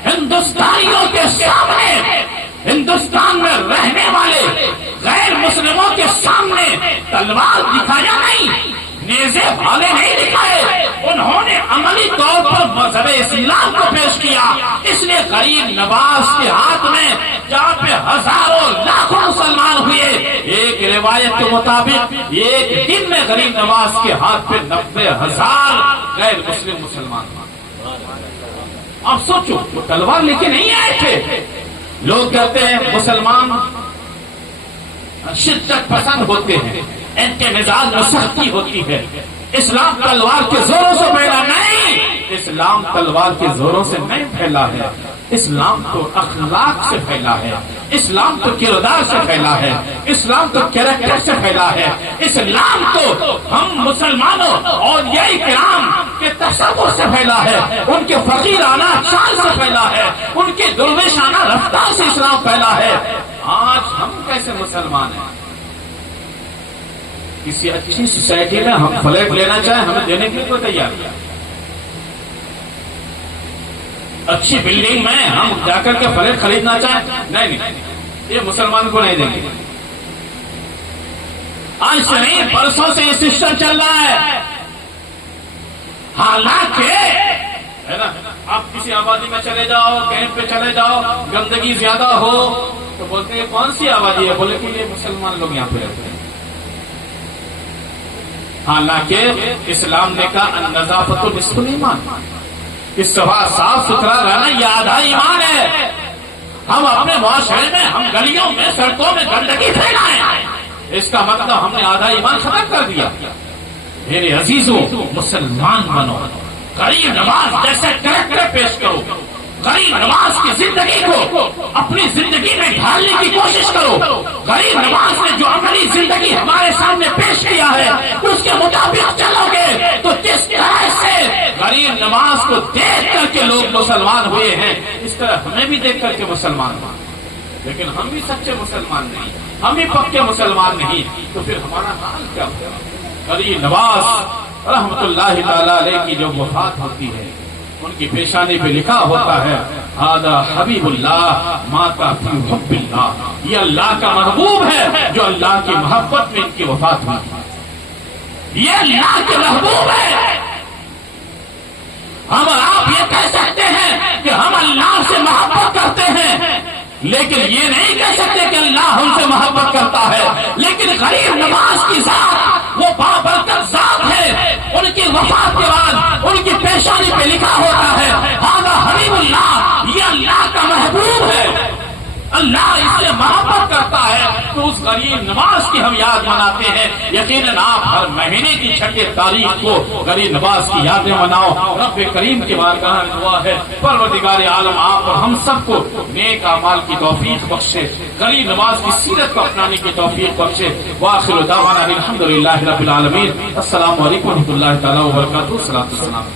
ہندوستانیوں کے سامنے، ہندوستان میں رہنے والے غیر مسلموں کے سامنے تلوار دکھایا نہیں، نیزے بھالے نہیں دکھائے، انہوں نے عملی طور پر مذہب اسلام کو پیش کیا۔ اس لیے غریب نواز کے ہاتھ میں جہاں پہ ہزاروں لاکھوں مسلمان ہوئے، ایک روایت کے مطابق ایک دن میں غریب نواز کے ہاتھ پہ 90,000 غیر مسلم مسلمان۔ اب سوچو، وہ تلوار لے کے نہیں آئے تھے۔ لوگ کہتے ہیں مسلمان شدت پسند ہوتے ہیں، ان کے مزاج میں سختی ہوتی ہے، اسلام تلوار کے زوروں سے پھیلا نہیں، اسلام تلوار کے زوروں سے نہیں پھیلا ہے، اسلام تو اخلاق سے پھیلا ہے، اسلام تو کردار سے پھیلا ہے، اسلام تو کیریکٹر سے پھیلا ہے، اسلام تو ہم مسلمانوں اور یہ کرام کے تصور سے پھیلا ہے، ان کے فقیرانہ چال سے پھیلا ہے، ان کے درویشانہ رفتار سے اسلام پھیلا ہے۔ آج ہم کیسے مسلمان ہیں؟ کسی اچھی سوسائٹی میں ہم فلیٹ لینا چاہیں، ہمیں دینے کے لیے کوئی تیار نہیں۔ اچھی بلڈنگ میں ہم جا کر کے فلیٹ خریدنا چاہیں، نہیں، یہ مسلمان کو نہیں دیں گے۔ آج سے نہیں، برسوں سے یہ سسٹم چل رہا ہے۔ حالانکہ ہے نا، آپ کسی آبادی میں چلے جاؤ، کیمپ پہ چلے جاؤ، گندگی زیادہ ہو تو بولتے ہیں کون سی آبادی ہے؟ بولے کہ یہ مسلمان لوگ یہاں پہ رہتے ہیں۔ حالانکہ اسلام نے کہا النظافۃ نصف الایمان، اس صاف ستھرا رہنا یہ آدھا ایمان ہے۔ ہم اپنے معاشرے میں، ہم گلیوں میں، سڑکوں میں گندگی پھیلائیں، اس کا مطلب ہم نے آدھا ایمان ختم کر دیا۔ میرے عزیزوں، مسلمان بنو، غریب نواز جیسے کریکٹر پیش کرو، غریب نواز کی زندگی کو اپنی زندگی میں ڈھالنے کی کوشش کرو۔ غریب نواز نے جو عملی زندگی ہمارے سامنے پیش کیا ہے اس کے مطابق چلو گے تو جس طرح سے غریب نواز کو دیکھ کر کے لوگ مسلمان ہوئے ہیں، اس طرح ہمیں بھی دیکھ کر کے مسلمان ہوئے۔ لیکن ہم بھی سچے مسلمان نہیں، ہم بھی پکے مسلمان نہیں، تو پھر ہمارا حال کیا ہوگا؟ غریب نواز رحمت اللہ تعالی علیہ کی جو وفات ہوتی ہے، ان کی پیشانی پہ لکھا ہوتا ہے ہذا حبیب اللہ ماتا فی حب اللہ، یہ اللہ کا محبوب ہے جو اللہ کی محبت میں ان کی وفات ہوئی، یہ اللہ کے محبوب ہے۔ ہم آپ یہ کہہ سکتے ہیں کہ ہم اللہ سے محبت کرتے ہیں، لیکن یہ نہیں کہہ سکتے کہ اللہ ہم سے محبت کرتا ہے۔ لیکن غریب نواز کی ذات وہ بابرکت ذات ہے، ان کی وفات کے بعد ان کی پیشانی پہ لکھا ہوتا ہے ہذا حبیب اللہ، یہ اللہ کا محبوب ہے، اللہ اس سے محبت کرتا ہے۔ تو اس غریب نواز کی ہم یاد مناتے ہیں۔ یقیناً آپ ہر مہینے کی 6 تاریخ کو غریب نواز کی یادیں مناؤ۔ رب کریم کی بارگاہ میں دعا ہے پروردگار عالم آپ اور ہم سب کو نیک اعمال کی توفیق بخشے، غریب نواز کی سیرت کو اپنانے کی توفیق بخشے۔ وآخر دعوانا الحمدللہ رب العالمین۔ السلام علیکم ورحمۃ اللہ تعالی وبرکاتہ۔ السلام